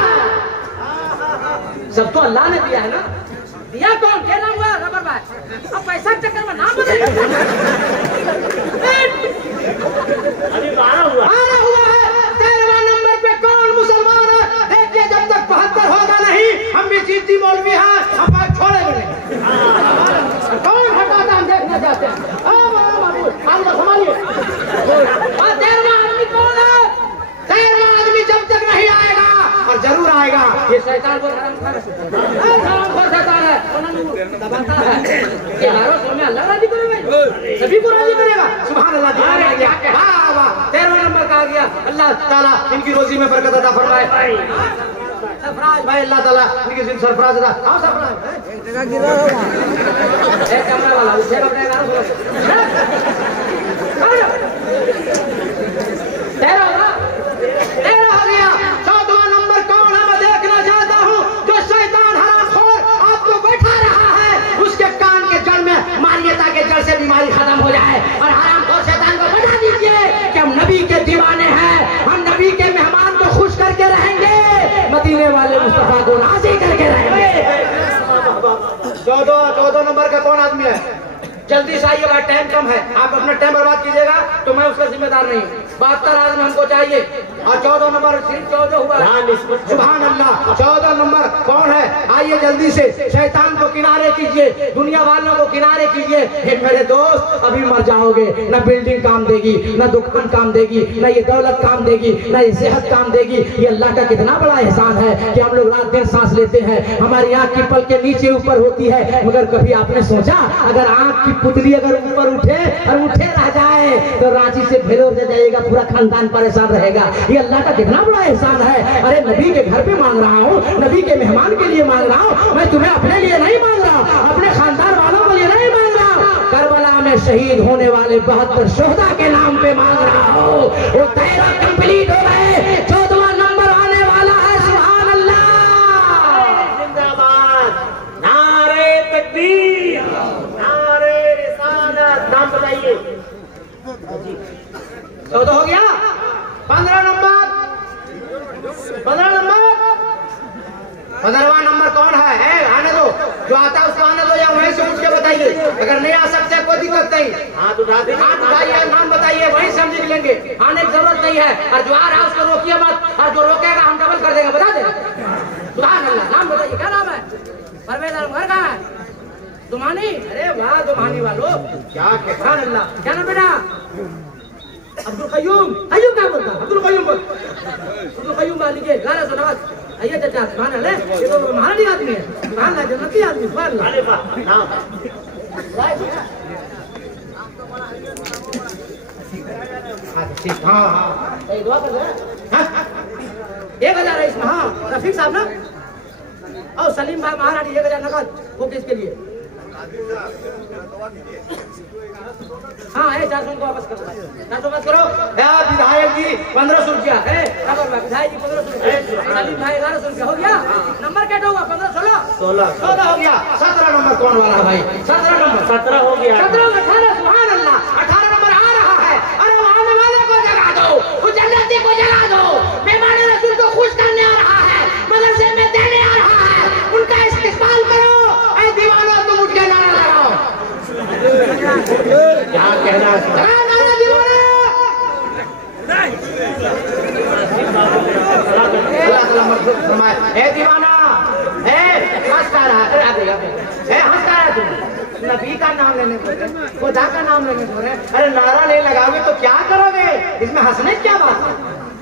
सब तो अल्लाह ने दिया है ना दिया कौन क्या नाम हुआ रबर भाई अब पैसा के चक्कर में नाम बदल अभी 12 हुआ है 13वां नंबर पे कौन मुसलमान है देखिए जब तक 72 होगा नहीं हम भी जीती मौलवी हैं हम बात छोड़े भी नहीं कौन हटाता हम देखना चाहते हैं संभालिए 13वां आदमी कौन है 13वां आदमी जब तक नहीं आएगा और जरूर आएगा ये शैतान को हरामखोर शैतान है दबाता है ये हमारे में अल्लाह राजी करेगा सभी को राजी करेगा सुभान अल्लाह दीवाना आ गया वाह वाह 13वां नंबर का आ गया अल्लाह ताला इनकी रोजी में बरकत अता फरमाए सरफराज भाई अल्लाह ताला इनकी जिंदगी सरफराज अता आओ सरफराज एक जगह गिरा होगा एक कैमरा वाला उसे अपने 13 हो गया 14वां नंबर कौन है मैं देखना चाहता हूं जो शैतान हरामखोर आपको बैठा रहा है उसके कान के जड़ में मारिए ताकि जड़ से बीमारी खत्म हो जाए और हरामखोर शैतान को बता दीजिए कि हम नबी के दीवाने हैं हम नबी के मेहमान को खुश करके रहेंगे मदीने वाले मुस्तफा को राजी करके रहेंगे 14 नंबर का कौन आदमी है जल्दी से आइएगा टाइम कम है आप अपना टाइम बर्बाद कीजिएगा तो मैं उसका जिम्मेदार नहीं 72 आदमी हमको चाहिए और 14 नंबर सिर्फ 14 हुआ सुभान अल्लाह 14 नंबर कौन है आइए जल्दी से शैतान को किनारे कीजिए दुनिया वालों को किनारे कीजिए एक मेरे दोस्त अभी मर जाओगे न बिल्डिंग काम देगी न दुकान काम देगी न ये दौलत काम देगी न ये सेहत काम देगी ये अल्लाह का कितना बड़ा एहसान है कि हम लोग रात दिन सांस लेते हैं हमारी आंख की पल के नीचे ऊपर होती है मगर कभी आपने सोचा अगर आंख की पुतली अगर ऊपर उठे और उठे रह जाए तो रांची से भेलोर जा जाएगा पूरा खानदान परेशान रहेगा ये अल्लाह का कितना बड़ा एहसान है अरे नबी के घर पे मांग रहा हूँ नबी के मेहमान के लिए मांग रहा हूँ मैं तुम्हें अपने लिए नहीं मांग रहा अपने खानदान वालों के लिए नहीं मांग रहा करबला में शहीद होने वाले 72 शोहदा के नाम पे मांग रहा हूँ वो 13 कंप्लीट हो गए 14वां नंबर आने वाला है सुभान अल्लाह जिंदाबाद नारे तकबीर नारे रिसालत नाम बताइए 14 हो गया 15वां नंबर 15वां नंबर कौन है आने दो जो आता है उसको आने दो या वहीं से पूछ के बताइए अगर नहीं आ सकते कोई दिक्कत नहीं हाथ उठाइए नाम बताइए वहीं से हम लिख लेंगे आने की जरूरत नहीं है और जो आ रहा है उसको रोकिए मत और जो रोकेगा हम डबल कर देंगे बता देंगे सुभान अल्लाह नाम बताइए क्या नाम है परवेज घर कहाँ है दुमानी अरे वाह दुमानी वालों क्या सुभान अल्लाह क्या नाम बेटा अब्दुल कयूम क्या बोलता अब्दुल कयूम मालिक है गाना सुनावत आइए चाचा सुभान अल्लाह ये तो महारानी आदमी है सुभान अल्लाह जन्नती आदमी सुभान अल्लाह हाँ दुआ कर दे 1000 है इसमें हाँ रफीक साहब ना और सलीम भाई महारानी 1000 नकद वो किसके लिए हाँ है 400 को वापस करो, 400 वापस करो। विधायक जी 1500 रुपया है, विधायक जी 1500 रुपया, भाई 1100 रुपया हो गया। नंबर क्या होगा? 15 16 हो गया। 17 नंबर कौन वाला है भाई? 17 नंबर 17 हो गया। 17 18 सुभान अल्लाह। 18 नंबर आ रहा है। अरे आने वाले को जगा दो, उस जन्नती को जगा दो। मेहमान रसूल को खुश करने आ रहा है, मदरसे में देने आ रहा है, उनका इस्तेमाल करो। ऐ दीवानों तुम उठ के नारा लगाओ। क्या कहना है? नारा दीवाना। ए दीवाना, ए हंसता रहा, हंसता रहा तुम। नबी का नाम लेने को, खुदा का नाम लेने को। अरे नारा नहीं लगाओगे तो क्या करोगे? इसमें हंसने क्या बात है?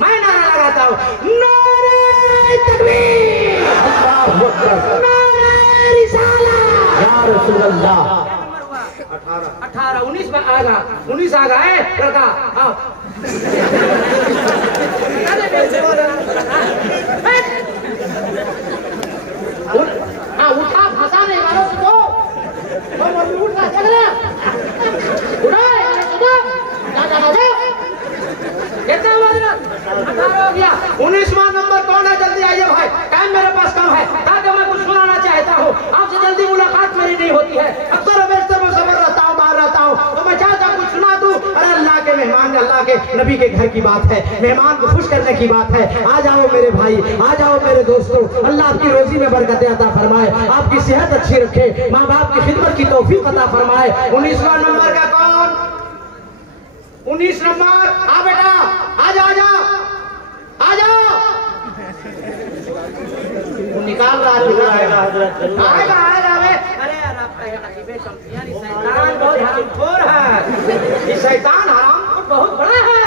मैं नारा लगाता हूँ, नारे तकबीर, नारे रिसालत, या रसूल अल्लाह। 18 19 में आएगा, 19 आ गया है लड़का। आओ हाँ उठा, फंसा नहीं वालों को उठा, चल रहा कितना हो गया? 19वां नंबर कौन है? जल्दी आइए भाई, टाइम मेरे पास कम है, ताकि मैं कुछ सुनाना चाहता हूँ। आपसे जल्दी मुलाकात मेरी नहीं होती है। अक्सर बेशतर में सबर रहता हूँ, बाहर रहता हूँ, तो मैं चाहता हूँ कुछ सुना दूँ। अरे अल्लाह के मेहमान, अल्लाह के नबी के घर की बात है, मेहमान को खुश करने की बात है। आ जाओ मेरे भाई, आ जाओ मेरे दोस्तों। अल्लाह आपकी रोजी में बरकत अता फरमाए, आपकी सेहत अच्छी रखे, माँ बाप की खिदमत की तौफीक अता फरमाए। 19वां नंबर का कौन? 19 नंबर आ बेटा, आ जाओ, आ जाओ, आ जाओ। निकाल रहा आएगा आएगा। अरे शैतान बहुत हरामखोर है, ये शैतान हरामखोर बहुत बड़ा है।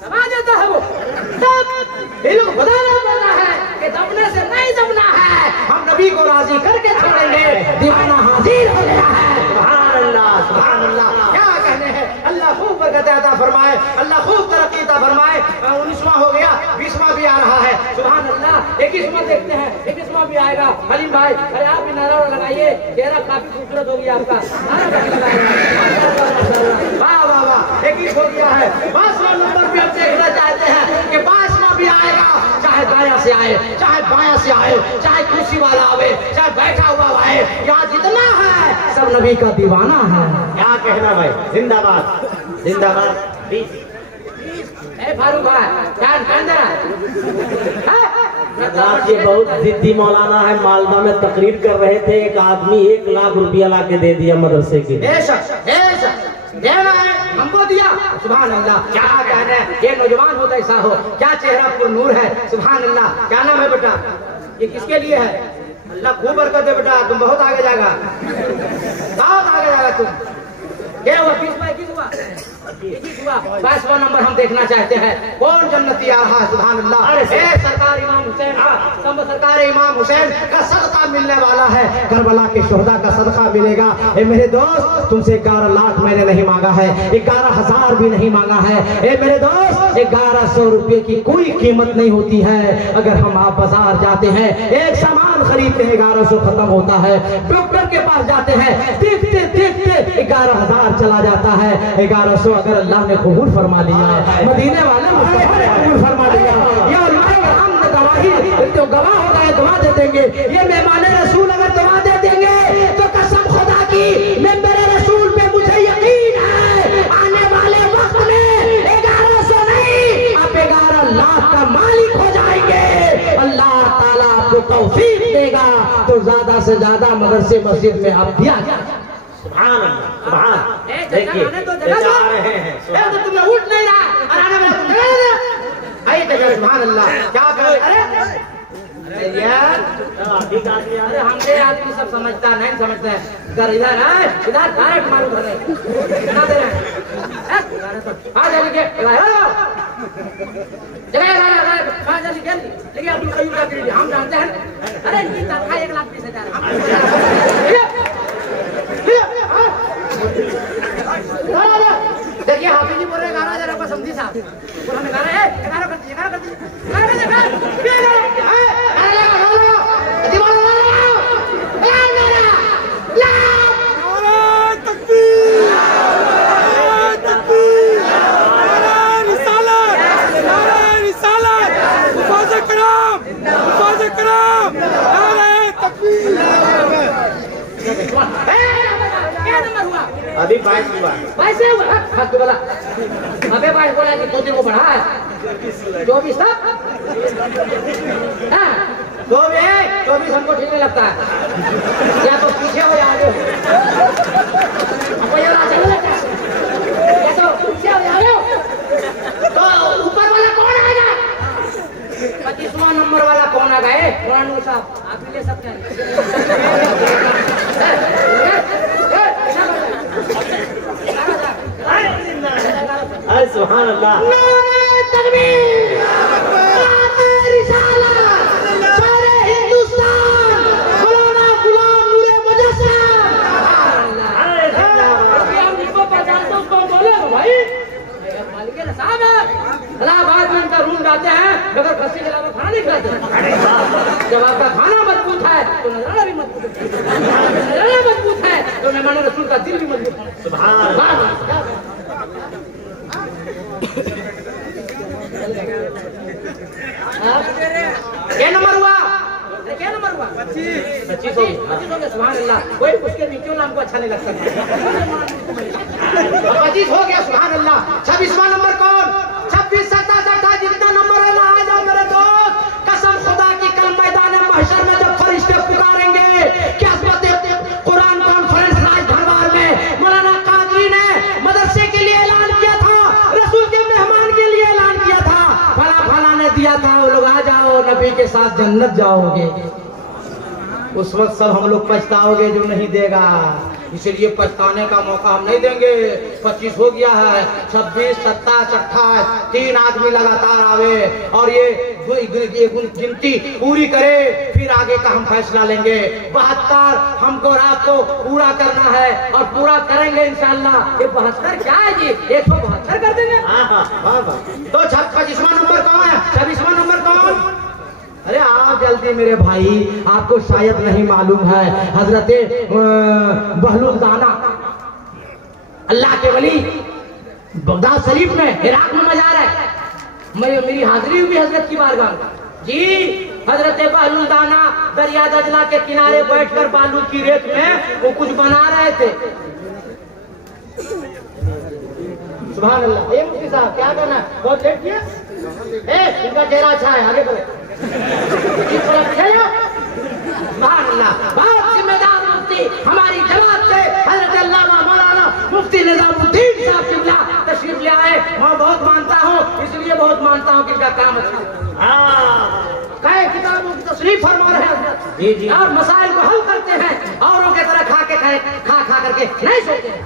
समझ जाता है वो सब, ये लोग बताना पड़ता है कि दबने से नहीं दबना है, हम नबी को राजी करके छोड़ेंगे। दीवाना हाजिर हो गया है। सुभान अल्लाह, सुभान अल्लाह। क्या कहने हैं? अल्लाह खूब बरकत अता फरमाए, अल्लाह खूब तरक्की अता फरमाए। 19वां हो गया, 20वां भी आ रहा है। सुभान अल्लाह। 21वां देखते हैं, 21वां भी आएगा। हलीम भाई, अरे आप भी नारा लगाइए, चेहरा काफी खूबसूरत हो गया आपका। वाह वाह वाह, 21 हो गया है। 22वां नंबर भी हम देखना चाहते हैं कि 22वां भी आएगा, चाहे दाया से आए, चाहे बाया से आए, चाहे कुर्सी वाला आवे, चाहे बैठा हुआ आए, यहाँ जितना है सब नबी का दीवाना है। क्या कहना भाई? जिंदाबाद, जिंदाबाद। फारूक भाई ये बहुत जिद्दी मौलाना है, मालदा में तकरीर कर रहे थे, एक आदमी 1 लाख रुपया ला के दे दिया मदरसे के। देना है हमको दिया। सुभान अल्लाह। क्या कहना है? ये नौजवान हो ऐसा हो, क्या चेहरा पर नूर है। सुभान अल्लाह। क्या नाम है बेटा? ये किसके लिए है? अल्लाह खूब बरकत दे बेटा, तुम बहुत आगे जाएगा, बहुत आगे जाएगा तुम। क्या हुआ? 21 हुआ, 22वां नंबर हम देखना चाहते हैं, कौन जन्नती आ रहा है। सुभान अल्लाह। सरकार इमाम हुसैन का, सरकार इमाम हुसैन का सदका मिलने वाला है, करबला के शोहदा का सदका मिलेगा। ए मेरे दोस्त, तुमसे 11 लाख मैंने नहीं मांगा है, 11,000 भी नहीं मांगा है। ए मेरे दोस्त, 1100 रुपये की कोई कीमत नहीं होती है। अगर हम आप बाजार जाते हैं, एक सामान खरीदते हैं 1100 खत्म होता है। डॉक्टर के पास जाते हैं, देखते देखते 11,000 चला जाता है। 1100 अगर अल्लाह ने कबूल फरमा लिया, मदीने वाले मुस्तफा ने कबूल फरमा लिया, या हम गवाही तो गवाह हो गए, दुआ दे देंगे। ये मेहमान रसूल अगर दुआ दे देंगे तो कसम खुदा की, मैं मेरे रसूल पे मुझे यकीन है, आने वाले वक्त में 1100 नहीं, आप 11 लाख का मालिक हो जाएंगे। अल्लाह ताला आपको तौफीक देगा तो ज्यादा से ज्यादा मदरसे मस्जिद में आप दिया। सुभान अल्लाह, सुभान। देखिए आ रहे हैं, तो तुमने उठ नहीं रहा, आने वाला तुम आइए जगह। सुभान अल्लाह। क्या कर? अरे यार, अरे हमने आदमी सब समझता नहीं समझते हैं। इधर इधर है, इधर डायरेक्ट मारू घर कितना दे रहे हैं? आ जाइए जगह अब्दुल कयूम का कीजिए, हम जानते हैं। अरे इनकी तनख्वाह 1,20,000। देखिए हाफिज जी बोल रहे 11,000 रुपये समझी साहब, और हमें 11 कर दीजिए। अभी 22 हुआ। 22 हुआ हाथ बोला अबे 22 बोला कि 2 दिन को बढ़ा है 24 तक। हाँ 24 हमको ठीक नहीं लगता है या तो पीछे हो या आगे हो हमको ये रास्ता नहीं लगता या तो पीछे हो या आगे हो। तो ऊपर वाला कौन आएगा 25वां नंबर वाला कौन आ गए मोहन साहब आप भी ले सकते हैं। अरे सुभान अल्लाह। नारे तकबीर नारे रिसालत सारे हिंदुस्तान मौलाना गुलाम नूरे मुजस्सम। हम जिसको पहचानते उसको बोले भाई मालिक साहब है इलाहाबाद में इनका रूम जाते हैं मगर खस्सी के अलावा खाना नहीं खाते। जब आपका खाना मजबूत है तो नजराना भी मजबूत है, नजराना मजबूत है तो मेहमान रसूल का दिल भी मजबूत है। सुभान अल्लाह। क्या नंबर हुआ? क्या नंबर हुआ? 25 हो गया। सुभान अल्लाह। कोई उसके नीचे नाम को अच्छा नहीं लगता। 25 हो गया सुभान अल्लाह। 26वां नंबर कौन? 26 27 28 जितना नंबर है ना आ जाओ मेरे दोस्त। कसम खुदा की कल मैदान महशर में जब फरिश्ते पुकारेंगे क्या कुरान कॉन्फ्रेंस राज दरबार में मौलाना कादरी ने मदरसे के लिए ऐलान किया था, रसूल के मेहमान के लिए ऐलान किया था, फला ने दिया था वो लोग आ जाओ नबी के साथ जन्नत जाओगे। उस वक्त सब हम लोग पछताओगे जो नहीं देगा, इसलिए पछताने का मौका हम नहीं देंगे। 25 हो गया है 26 27 28 3 आदमी लगातार आवे और ये गिनती पूरी करे फिर आगे का हम फैसला लेंगे। 72 हमको और आपको पूरा करना है और पूरा करेंगे इंशाअल्लाह। ये 72 क्या है जी 172 कर देंगे। तो 25वां नंबर कौन है? 26वां नंबर कौन? अरे आप जल्दी मेरे भाई, आपको शायद नहीं मालूम है हजरत बहलुल दाना अल्लाह के वली बगदाद शरीफ में इराक में मजार है। मेरी हाजिरी हुई हजरत की बारगाह जी। हजरत बहलुल दाना दरिया दजला के किनारे बैठकर बालू की रेत में वो कुछ बना रहे थे। सुभान अल्लाह। ये मुफ्ती साहब क्या करना है? बहुत लेट किया। इनका चेहरा अच्छा है, आगे बढ़ो। बहुत जिम्मेदार मुफ्ती हमारी जमात से हजरत अल्लामा मौलाना मुफ्ती निजामुद्दीन साहब किबला तशरीफ ले आए। मैं बहुत मानता हूँ, इसलिए बहुत मानता हूँ कि इनका काम अच्छा है। कई किताबों की तशरीफ फरमा रहे हैं जी जी और मसाइल को हल करते हैं। औरों की तरह खा करके नहीं सोते हैं।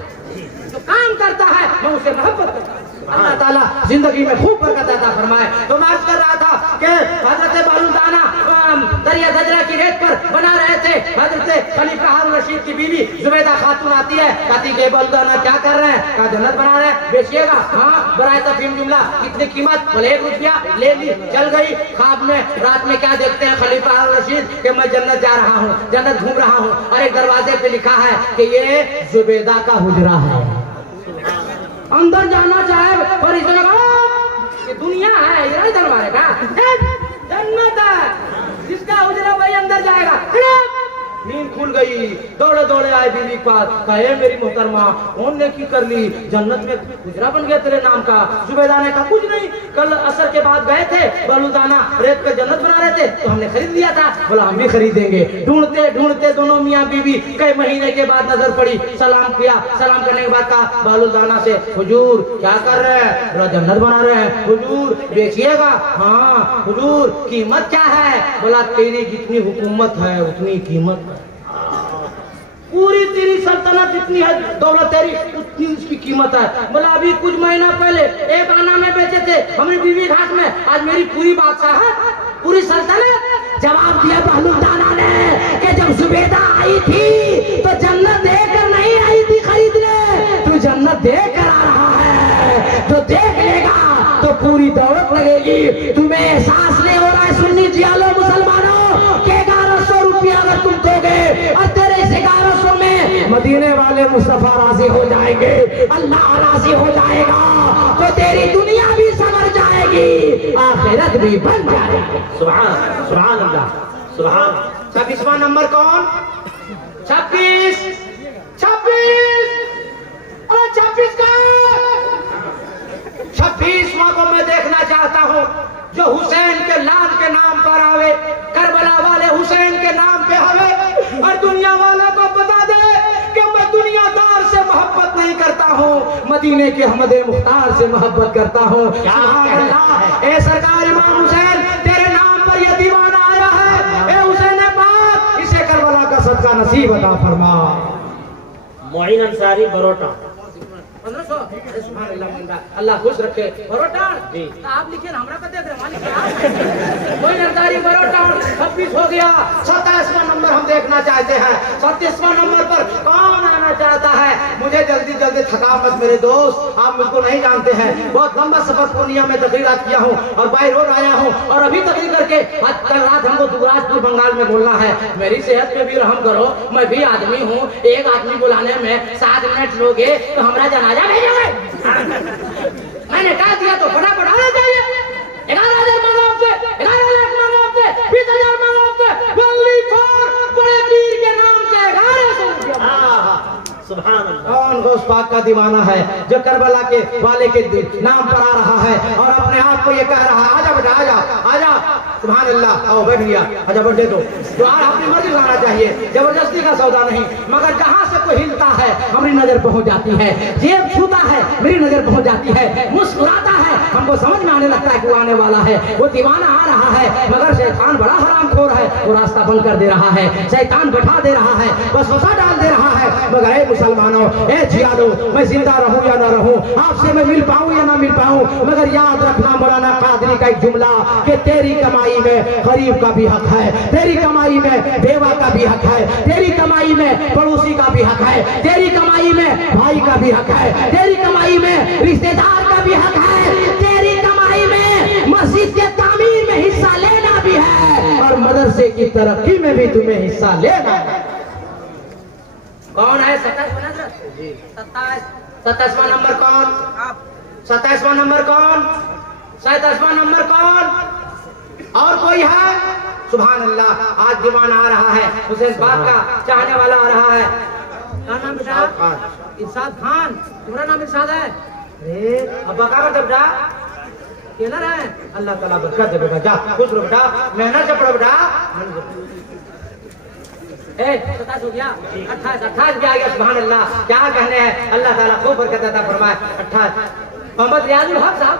जो काम करता है मैं उसे मोहब्बत करता हूँ। अल्लाह ताला जिंदगी में खूब बरकत अता फरमाए। तो मैं अर्ज कर रहा था कि हजरत बहलुल दाना दरिया दजला की रेत पर बना रहे थे। हजरत खलीफा हारून रशीद की बीवी जुबैदा खातून आती है, कहती है बहलुल दाना क्या कर रहे हैं? कहा जन्नत बना रहे हैं, बेचिएगा? हाँ बराए तफहीम जुमला। कितनी कीमत? बोले 1 रुपया। ले ली, चल गई। ख्वाब में रात में क्या देखते हैं खलीफा हारून रशीद कि मैं जन्नत जा रहा हूँ, जन्नत घूम रहा हूँ और एक दरवाजे पे लिखा है कि ये जुबैदा का हुजरा है। अंदर जाना चाहे पर इस ये दुनिया है, इधर इधर मारेगा। जन्नत है, जिसका उजरा वही अंदर जाएगा। नींद खुल गई, दौड़े दौड़े आए बीवी के पास, कहे मेरी मोहतरमा कौन ने की कर ली? जन्नत में गुजरा बन गया तेरे नाम का। जुबैदा ने कहा कुछ नहीं, कल असर के बाद गए थे बहलुल दाना रेत पे जन्नत बना रहे थे तो हमने खरीद लिया था। बोला हम भी खरीदेंगे। ढूंढते ढूंढते दोनों मियाँ बीवी कई महीने के बाद नजर पड़ी, सलाम किया। सलाम करने के बाद कहा बहलुल दाना से हुजूर क्या कर रहे हैं? बोला जन्नत बना रहे हैं। हुजूर बेचिएगा? हाँ। हुजूर कीमत क्या है? बोला तेरी जितनी हुकूमत है उतनी कीमत है। पूरी तेरी सल्तनत जितनी है दौलत तेरी उतनी उसकी कीमत है। बोला अभी कुछ महीना पहले 1 आना में बेचे थे हमारी बीवी घाट में, आज मेरी पूरी बादशाह है, पूरी सल्तनत। जवाब दिया बहलुल दाना ने कि जब जुबैदा आई थी तो जन्नत देकर नहीं आई थी खरीदने, तू जन्नत देकर आ रहा है। जो देख लेगा तो पूरी दौलत लगेगी। तुम्हें एहसास नहीं हो रहा है सुन्नी जियालो मुसलमानों के 1100 रुपया अगर तुम दोगे और तेरे 1100 में मदीने वाले मुस्तफा राजी हो जाएंगे, अल्लाह राजी हो जाएगा तो तेरी दुनिया भी संवर जाएगी, आखिरत भी बन जाएगी। सुभान सुभान अल्लाह सुभान। 26वां नंबर कौन? 26 जो हुसैन के लाल के नाम पर आवे, करबला वाले हुसैन के नाम पे आवे और दुनिया वालों को बता दे कि मैं दुनियादार से मोहब्बत नहीं करता हूँ, मदीने के अहमद मुख्तार से मोहब्बत करता हूँ। सुभान अल्लाह। ए सरकार इमाम हुसैन, तेरे नाम पर यह दीवाना आया है। ए हुसैन पाक, इसे करबला का सदका नसीब अता फरमा। मोइन अंसारी बरोटा 1500। सुभान अल्लाह, अल्लाह खुश रखे। बरोटा जी आप लिखिए ना, हमरा को देख रहे मालिक कोई नरदारी बरोटा 26 हो गया। 27वां नंबर हम देखना चाहते हैं। 37वां नंबर पर कौन आना चाहता है? मुझे जल्दी जल्दी थका मत मेरे दोस्त, आप मुझको नहीं जानते हैं। बहुत लंबा सफर पूर्णिया में तकरीरात किया हूँ और बाई रोड आया हूँ और अभी तकरीर करके आज कल रात हमको दुगराजपुर बंगाल में बोलना है। मेरी सेहत पे भी रहम करो, मैं भी आदमी हूँ। एक आदमी बुलाने में 7 मिनट लोगे तो हमारा जनाजा भेजोगे? मैंने कहा दिया तो फटाफट आना चाहिए। 11,000 मांगा आपसे, 11 लाख मांगा आपसे, 20,000 मांगा आपसे, वली फॉर बड़े पीर के नाम से 1100 रुपया। सुभान अल्लाह। कौन गौस पाक का दीवाना है जो करबला के वाले के नाम पर आ रहा है और अपने आप को ये कह रहा है, आजा बेटा आजा आजा। सुभान अल्लाह। आओ बैठ गया, आजा बर्थडे दो। द्वार अपनी मर्जी लाना चाहिए, जबरदस्ती का सौदा नहीं। मगर जहाँ से कोई हिलता है हमारी नजर पहुंच जाती है, जेब छूता है मेरी नजर पहुंच जाती है, मुस्कुराता है हमको समझ में आने लगता है कि वो आने वाला है, वो दीवाना आ रहा है। मगर शैतान बड़ा हरामखोर है, वो रास्ता बंद कर दे रहा है, शैतान बैठा दे रहा है, वसवसा डाल दे रहा है। मगर मुसलमानों, ए जियादो, मैं जिंदा रहूं या ना रहूं, आपसे मैं मिल पाऊं या ना मिल पाऊं, मगर याद रखना मौलाना कादरी का एक जुमला कि तेरी कमाई में गरीब का भी हक है, तेरी कमाई में बेवा का भी हक है, तेरी कमाई में पड़ोसी का भी हक है, तेरी कमाई में भाई का भी हक है, तेरी कमाई में रिश्तेदार का भी हक है, तेरी कमाई में मस्जिद के तामीर में हिस्सा लेना भी है और मदरसे की तरक्की में भी तुम्हें हिस्सा लेना है। कौन है? 27वां नंबर कौन? 27वां नंबर कौन? 27वां नंबर कौन? और कोई है? सुभान अल्लाह। आज दीवाना आ रहा है, हुसैन पाक का चाहने वाला आ रहा है। क्या नाम बेटा? इरशाद खान। तुम्हारा नाम इरशाद है? अरे अब्बा का करते बेटा? टेलर है? अल्लाह ताला बरकत दे बेटा, जा खुश रहो बेटा, मेहनत से पढ़ो बेटा। 27 हो गया, 28 भी आ गया। सुभान अल्लाह, क्या कहने हैं। अल्लाह ताला खूब बरकत अता फरमाए। 28 मोहम्मद रियाजुल हक साहब,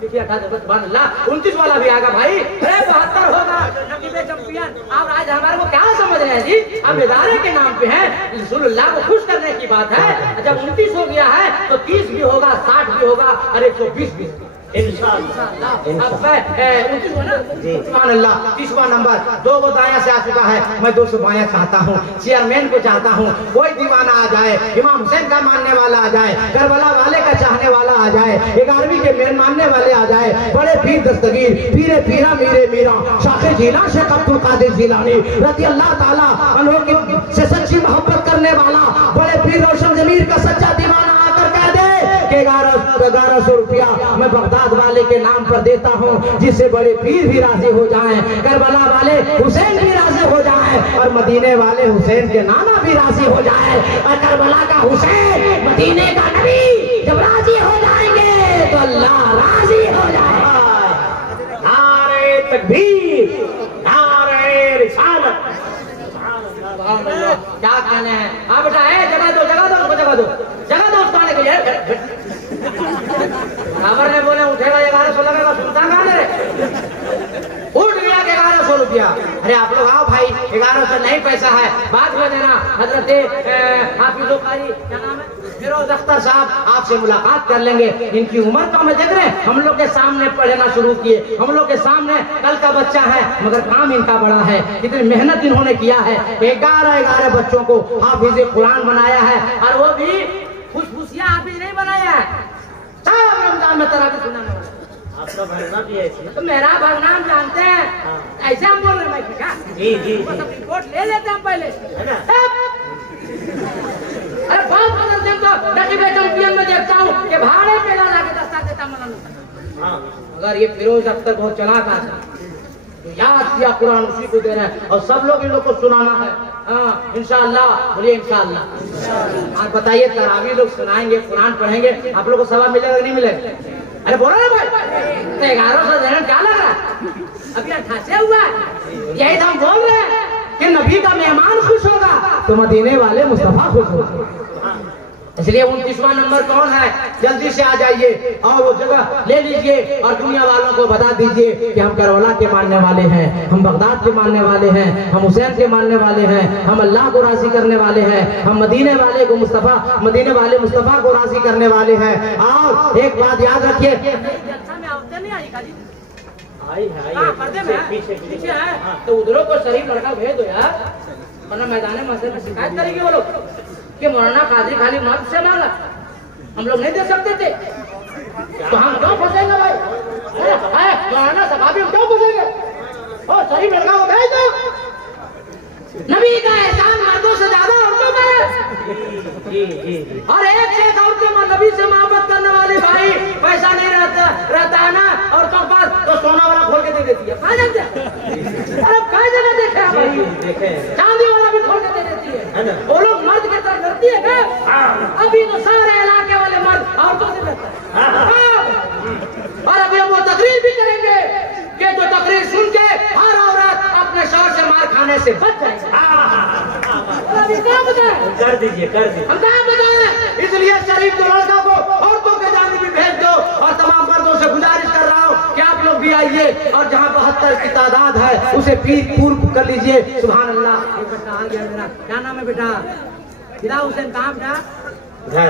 देखिए 28 सुभान अल्लाह। 29 वाला भी आएगा भाई। 72 होगा। नकीबे चैंपियन। आप आज हमारे को क्या समझ रहे हैं जी? हम इदारे के नाम पे हैं, रसूलुल्लाह को खुश करने की बात है। जब 29 हो गया है तो 30 भी होगा, 60 भी होगा और 120 भी। इंशाअल्लाह। अब मैं 29 हो ना? सुभान अल्लाह। 30वां नंबर 2 गो दाया से आ चुका है, मैं 200 बाया चाहता हूँ। चेयरमैन को चाहता हूँ, कोई दीवाना आ जाए, इमाम हुसैन का मानने वाला आ जाए, करबला वाले का चाहने वाला आ जाए, 11वीं के मेन मानने वाले आ जाए, बड़े पीर दस्तगीर पीरे पीरा मीरे मीरा शाखे जिला शेख अब्दुल कादिर जिलानी रज़ी अल्लाह ताला अन्हु से सच्ची मोहब्बत करने वाला बड़े पीर रोशन जमीर का सच्चा दीवाना आकर कह दे कि 1100 रुपया मैं बगदाद वाले के नाम पर देता हूँ, जिससे बड़े पीर भी राजी हो जाएं, करबला वाले हुसैन भी राजी हो जाएं और मदीने वाले हुसैन के नाना भी राजी हो जाए और करबला का हुसैन मदीने का नबी जब राजी हो जाएंगे तो अल्लाह राजी हो जाएगा। नारे तकबीर, नारे रिसालत। क्या कहने हैं? हाँ बेटा है, जगह दो उसको, जगह दो उसको आने के लिए। खबर ने बोले उठेगा 1100 लगेगा, सुनता कहाँ रे? उठ गया 1100 रुपया। अरे आप लोग आओ भाई, 1100 नहीं पैसा है, बाद में देना। हजरत हाफिज़ कारी क्या नाम है, फिरोज अख्तर साहब, आपसे मुलाकात कर लेंगे। इनकी उम्र कम है, देख रहे हैं हम लोग के सामने पढ़ना शुरू किए, हम लोग के सामने कल का बच्चा है, मगर काम इनका बड़ा है। इतनी मेहनत इन्होंने किया है, 11 बच्चों को हाफिज़ कुरान बनाया है और वो भी खुशबुशिया हाफिज नहीं बनाया है, सब रमजान में तरावी सुनाने वाला। आपका भरना भी है तो मेरा भरनाम जानते हैं। ऐसे हम बोल रहे हैं क्या? जी जी वो सब रिपोर्ट ले लेते हम पहले, है ना? अरे बहुत बदलते हैं तो नकीबे चैंपियन में देखता हूँ कि भाड़े पे ला के दस्ता देता मौलाना। अगर ये फिरोज अख्तर बहुत चलाक आदमी, तो याद किया कुरान उसी को दे रहे हैं और सब लोग इन लोग को सुनाना है। हाँ इंशाअल्लाह, बोलिए इंशाअल्लाह। आप बताइए, तरावी लोग सुनाएंगे, कुरान पढ़ेंगे, आप लोग को सवाब मिलेगा कि नहीं मिलेगा? अरे बोलो ना भाई, तो 1100 देना क्या लग रहा है? अभी 88 हुआ है। यही तो हम बोल रहे हैं कि नबी का मेहमान खुश होगा तो मदीने वाले मुस्तफा खुश होगा। इसलिए 29वां नंबर कौन है, जल्दी से आ जाइए और वो जगह ले लीजिए और दुनिया वालों को बता दीजिए कि हम करबला के मानने वाले हैं, हम बगदाद के मानने वाले हैं, हम हुसैन के मानने वाले हैं, हम अल्लाह को राजी करने वाले हैं, हम मदीने वाले को मदीने वाले मुस्तफा को राजी करने वाले हैं। और एक बात याद रखिए, पीछे है तो उधरों को शरीफ लड़का भेज दो यार, वरना मैदान मस्जिद में शिकायत करेंगे वो लोग कि मौलाना काजी खाली मर्द से मांगा, हम लोग नहीं दे सकते थे तो हम क्यों फंसेंगे भाई? मौलाना सभाबी हम क्यों फंसेंगे? और शरीफ लड़का को भेज दो। नबी का एहसान मर्दों से ज्यादा औरतों का है। और एक से एक औरतें नबी से मोहब्बत करने वाले भाई, पैसा नहीं रहता है ना औरतों के पास तो सोना वाला खोल के दे देती है। कहाँ जाते हैं? अरे कई जगह देखे हैं भाई, चांदी वाला भी खोल के दे देती है। वो लोग मर्द के तरफ डरती है क्या? अभी तो सारे इलाके वाले मर्द औरतों से डरते हैं। और अभी हम वो तकरीर भी करेंगे कि जो तकरीर सुन के हर औरत अपने शौहर से मार खाने से बच जाएगी। कर दीजिए हम कहाँ बताएं? इसलिए शरीफ जो लड़का को औरतों के जाने भी भेज दो और तमाम मर्दों से गुजारिश कर रहा हूँ कि आप लोग भी आइए और जहाँ 72 की तादाद है उसे पूर्ण कर लीजिए। सुभान अल्लाह। बेटा आ गया मेरा, क्या नाम है बेटा? फिदा हुसैन। कहाँ बेटा? घर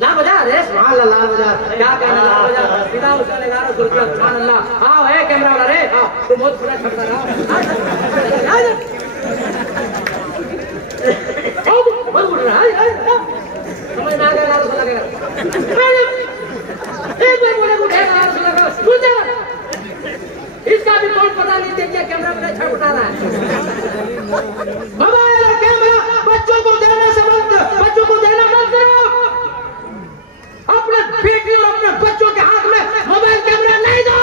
लाल बाजार है। सुभान अल्लाह, लाल बाजार क्या कहना, लाल बाजार फिदा हुसैन 1100 रुपया। सुभान अल्लाह। आओ है कैमरा वाला रे, आओ तुम बहुत खुला छटका रहा समझ में आ गया? 1100 लगेगा। एक बार बोले उठेगा 1100 लगेगा। इसका भी कौन पता नहीं, देखिए कैमरा में छटका रहा है। मोबाइल और कैमरा बच्चों को देने से मत, बच्चों को देना मत करो। अपने बेटी और अपने बच्चों के हाथ में मोबाइल कैमरा नहीं दो।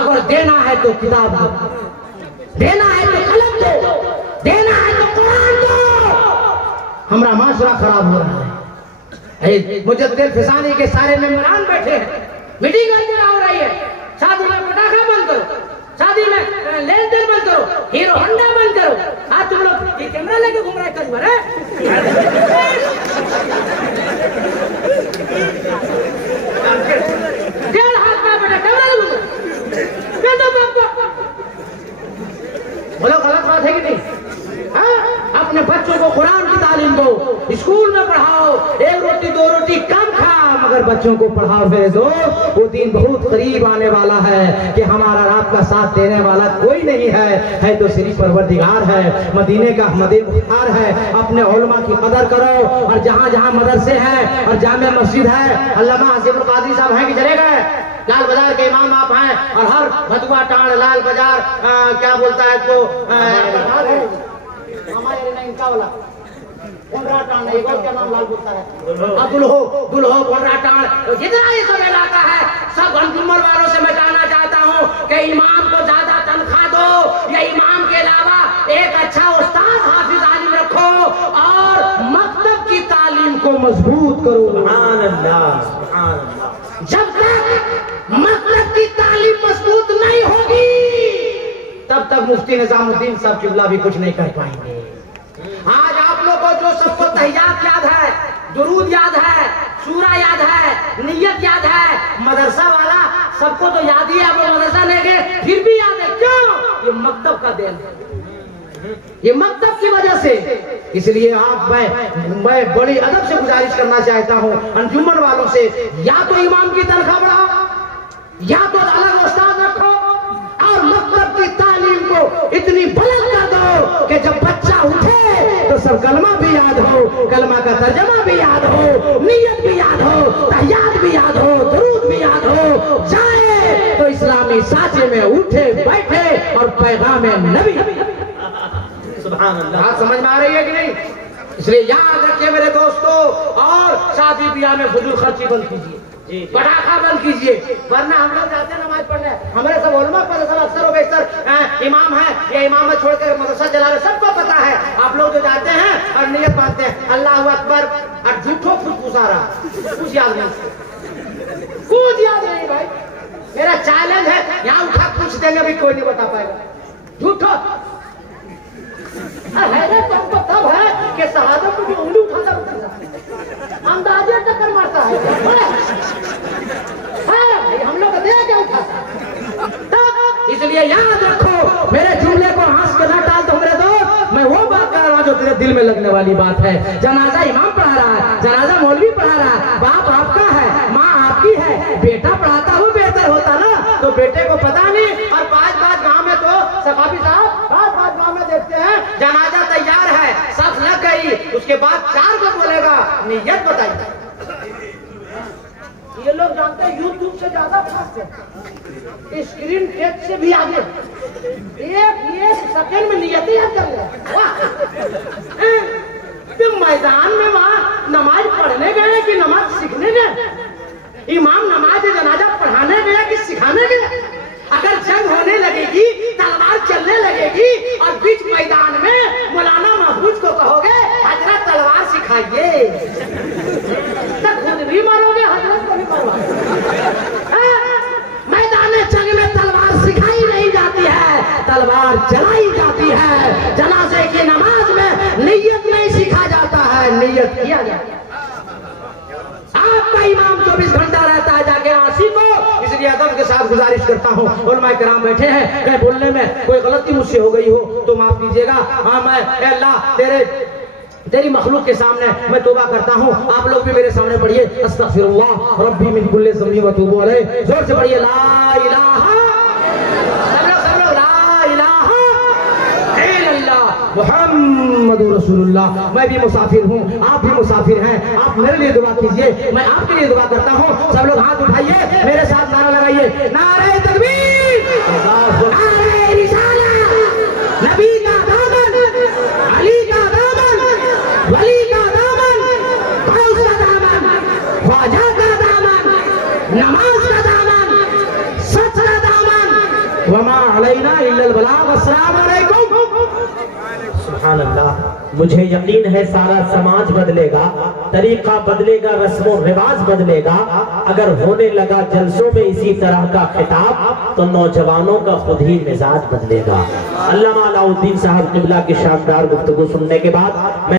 अगर देना है तो किताब दो, देना है तो कलम दो, देना है तो कुरान दो। हमारा माशरा खराब हो रहा है। मुजद्दिद फिसानी के सारे मेहमान बैठे हैं, मीटिंग हो रही है। शादी में पटाखा बंद करो, शादी में लेन देन बंद करो, हीरो होंडा बंद करो। आज तुम लोग ये कैमरा लेके घूम रहे कल भर डेढ़ हाथ में बेटा कैमरा लगो। बोलो गलत बात है कि नहीं? हाँ? अपने बच्चों को कुरान की तालीम दो, स्कूल में पढ़ाओ, एक रोटी दो रोटी कम खा मगर बच्चों को पढ़ाओ मेरे दोस्त। वो दिन बहुत करीब आने वाला है कि हमारा रात का साथ देने वाला कोई नहीं है तो सिर्फ परवरदिगार है, मदीने का मदीनार है। अपने उलमा की कदर करो और जहाँ जहाँ मदरसे हैं और जामे मस्जिद है, अल्लामा हसीबुल कादरी साहब हैं कि चले गए? लाल बाजार के इमाम आप हैं और हर भदुआ टाण लाल बाजार क्या बोलता है तो हमारे नहीं इनका वाला क्या नाम लाल बोलता है दुल्हो टाण, जितना ये सब इलाका है सब अंजुमन वालों से मैं जानना चाहता हूँ कि इमाम को ज्यादा तनख्वाह दो या इमाम के अलावा एक अच्छा उस्ताद हाफिज आलिम रखो और मकतब की तालीम को मजबूत करो। सुभान अल्लाह, सुभान अल्लाह। जब तक मकतब की तालीम मजबूत नहीं होगी तब तक मुफ्ती निजामुद्दीन साहब किबला भी कुछ नहीं कर पाएंगे। आज आप लोग को जो सबको तहियात याद है, दुरूद याद है, सूरा याद है, नियत याद है, मदरसा वाला सबको तो याद ही है। आप लोग मदरसा ले गए फिर भी याद है, क्यों? ये मकतब का देन है, ये मकतब की वजह से। इसलिए आप मैं बड़ी अदब से गुजारिश करना चाहता हूँ अंजुमन वालों से, या तो इमाम की तनख्वाह बढ़ाओ या तो अलग उस्ताद रखो और मकतब की तालीम को इतनी बुलंद कर दो कि जब बच्चा उठे तो सब कलमा भी याद हो, कलमा का तर्जमा भी याद हो, नियत भी याद हो, तहियात भी याद हो, दुरूद भी याद हो, जाए तो इस्लामी साचे में उठे बैठे और पैगाम नबी। सुभान अल्लाह। बात समझ में आ रही है कि नहीं? इसलिए याद रखिए मेरे दोस्तों, और शादी ब्याह में फजूल खर्ची बंद कीजिए, पटाखा बंद कीजिए, वरना हम लोग जाते हैं नमाज पढ़ने, हमारे सब उलमा पर सब अक्सर हो गए प्रोफेसर इमाम है, ये इमाम छोड़कर मदरसा चला रहे, सबको पता है। आप लोग जो जाते हैं और नियत बांधते हैं अल्लाह अकबर और झूठो फुसफुसा रहा, कुछ याद नहीं, कुछ याद नहीं भाई। मेरा चैलेंज है, यहाँ उठा पूछ देंगे भी कोई नहीं बता पाएगा। झूठो हैरत हमको तब है कि शहादत को जो उंगली उठाता अंदाजे टक्कर मारता है। हम लोग दे क्या उठाता। इसलिए याद रखो, मेरे जुमले को हंस के ना डाल दो मेरे दोस्त। मैं वो बात कर रहा हूँ जो तेरे दिल में लगने वाली बात है। जनाजा इमाम पढ़ा रहा है, जनाजा मौलवी पढ़ा रहा है, बाप आपका है, माँ आपकी है, बेटा पढ़ाता वो बेहतर होता ना, तो बेटे को पता नहीं। और पाँच गाँव में तो सफाफी साहब पाँच गाँव में देखते हैं जनाजा तैयार है, सब लग गई, उसके बाद 4 को बोलेगा नियत बताइए। ये लोग जानते हैं यूट्यूब से ज्यादा फास्ट है, स्क्रीन टेक से भी आगे, एक सेकंड में नियत याद कर ले। तो मैदान में वहां नमाज पढ़ने गए कि नमाज सीखने गए? इमाम नमाज जनाजा पढ़ाने गया कि सिखाने गया? अगर जंग होने लगेगी, तलवार चलने लगेगी और बीच मैदान में मौलाना महफूज को कहोगे हजरत तलवार सिखाइए, तो खुद भी मारोगे, हजरत को भी मारोगे। मैदान जंग में तलवार सिखाई नहीं जाती है, तलवार चलाई जाती है। जनाजे की नमाज में नियत नहीं सिखा जाता है, नियत किया जाता है। आपका इमाम 24 घंटा रहता है जाके आशी को। इसलिए अदब के साथ गुजारिश करता हूँ, उलमा किराम बैठे हैं, कहीं बोलने में कोई गलती मुझसे हो गई हो तो माफ कीजिएगा। हाँ, मैं अल्लाह तेरी मखलूक के सामने मैं तौबा करता हूँ। आप लोग भी मेरे सामने पढ़िए, अस्तगफिरुल्लाह रब्बी मिन कुल्ली ज़ंबी व तूबू अलैह। जोर से पढ़िए, ला इलाहा, सब लोग ला इलाहा इल्लल्लाह मुहम्मदुर रसूलुल्लाह। मैं भी मुसाफिर हूँ, आप भी मुसाफिर हैं, आप मेरे लिए दुआ कीजिए, मैं आपके लिए दुआ करता हूँ। सब लोग हाथ उठाइए, मेरे साथ नारा लगाइए, नारे तकबीर, नारे रिसालत, नबी का दामन, अली का दामन, वली का दामन, गौस का दामन, ख्वाजा का दामन, नमाज का दामन, सच का दामन, वमा अलैना इल्लल बलाग। अस्सलाम वालेकुम। सुभान अल्लाह। मुझे यकीन है सारा समाज बदलेगा, तरीका बदलेगा, रस्मों रिवाज बदलेगा। अगर होने लगा जलसों में इसी तरह का खिताब तो नौजवानों का खुद ही मिजाज बदलेगा। अल्लामा अलाउद्दीन साहब क़िबला की शानदार गुफ्तगू सुनने के बाद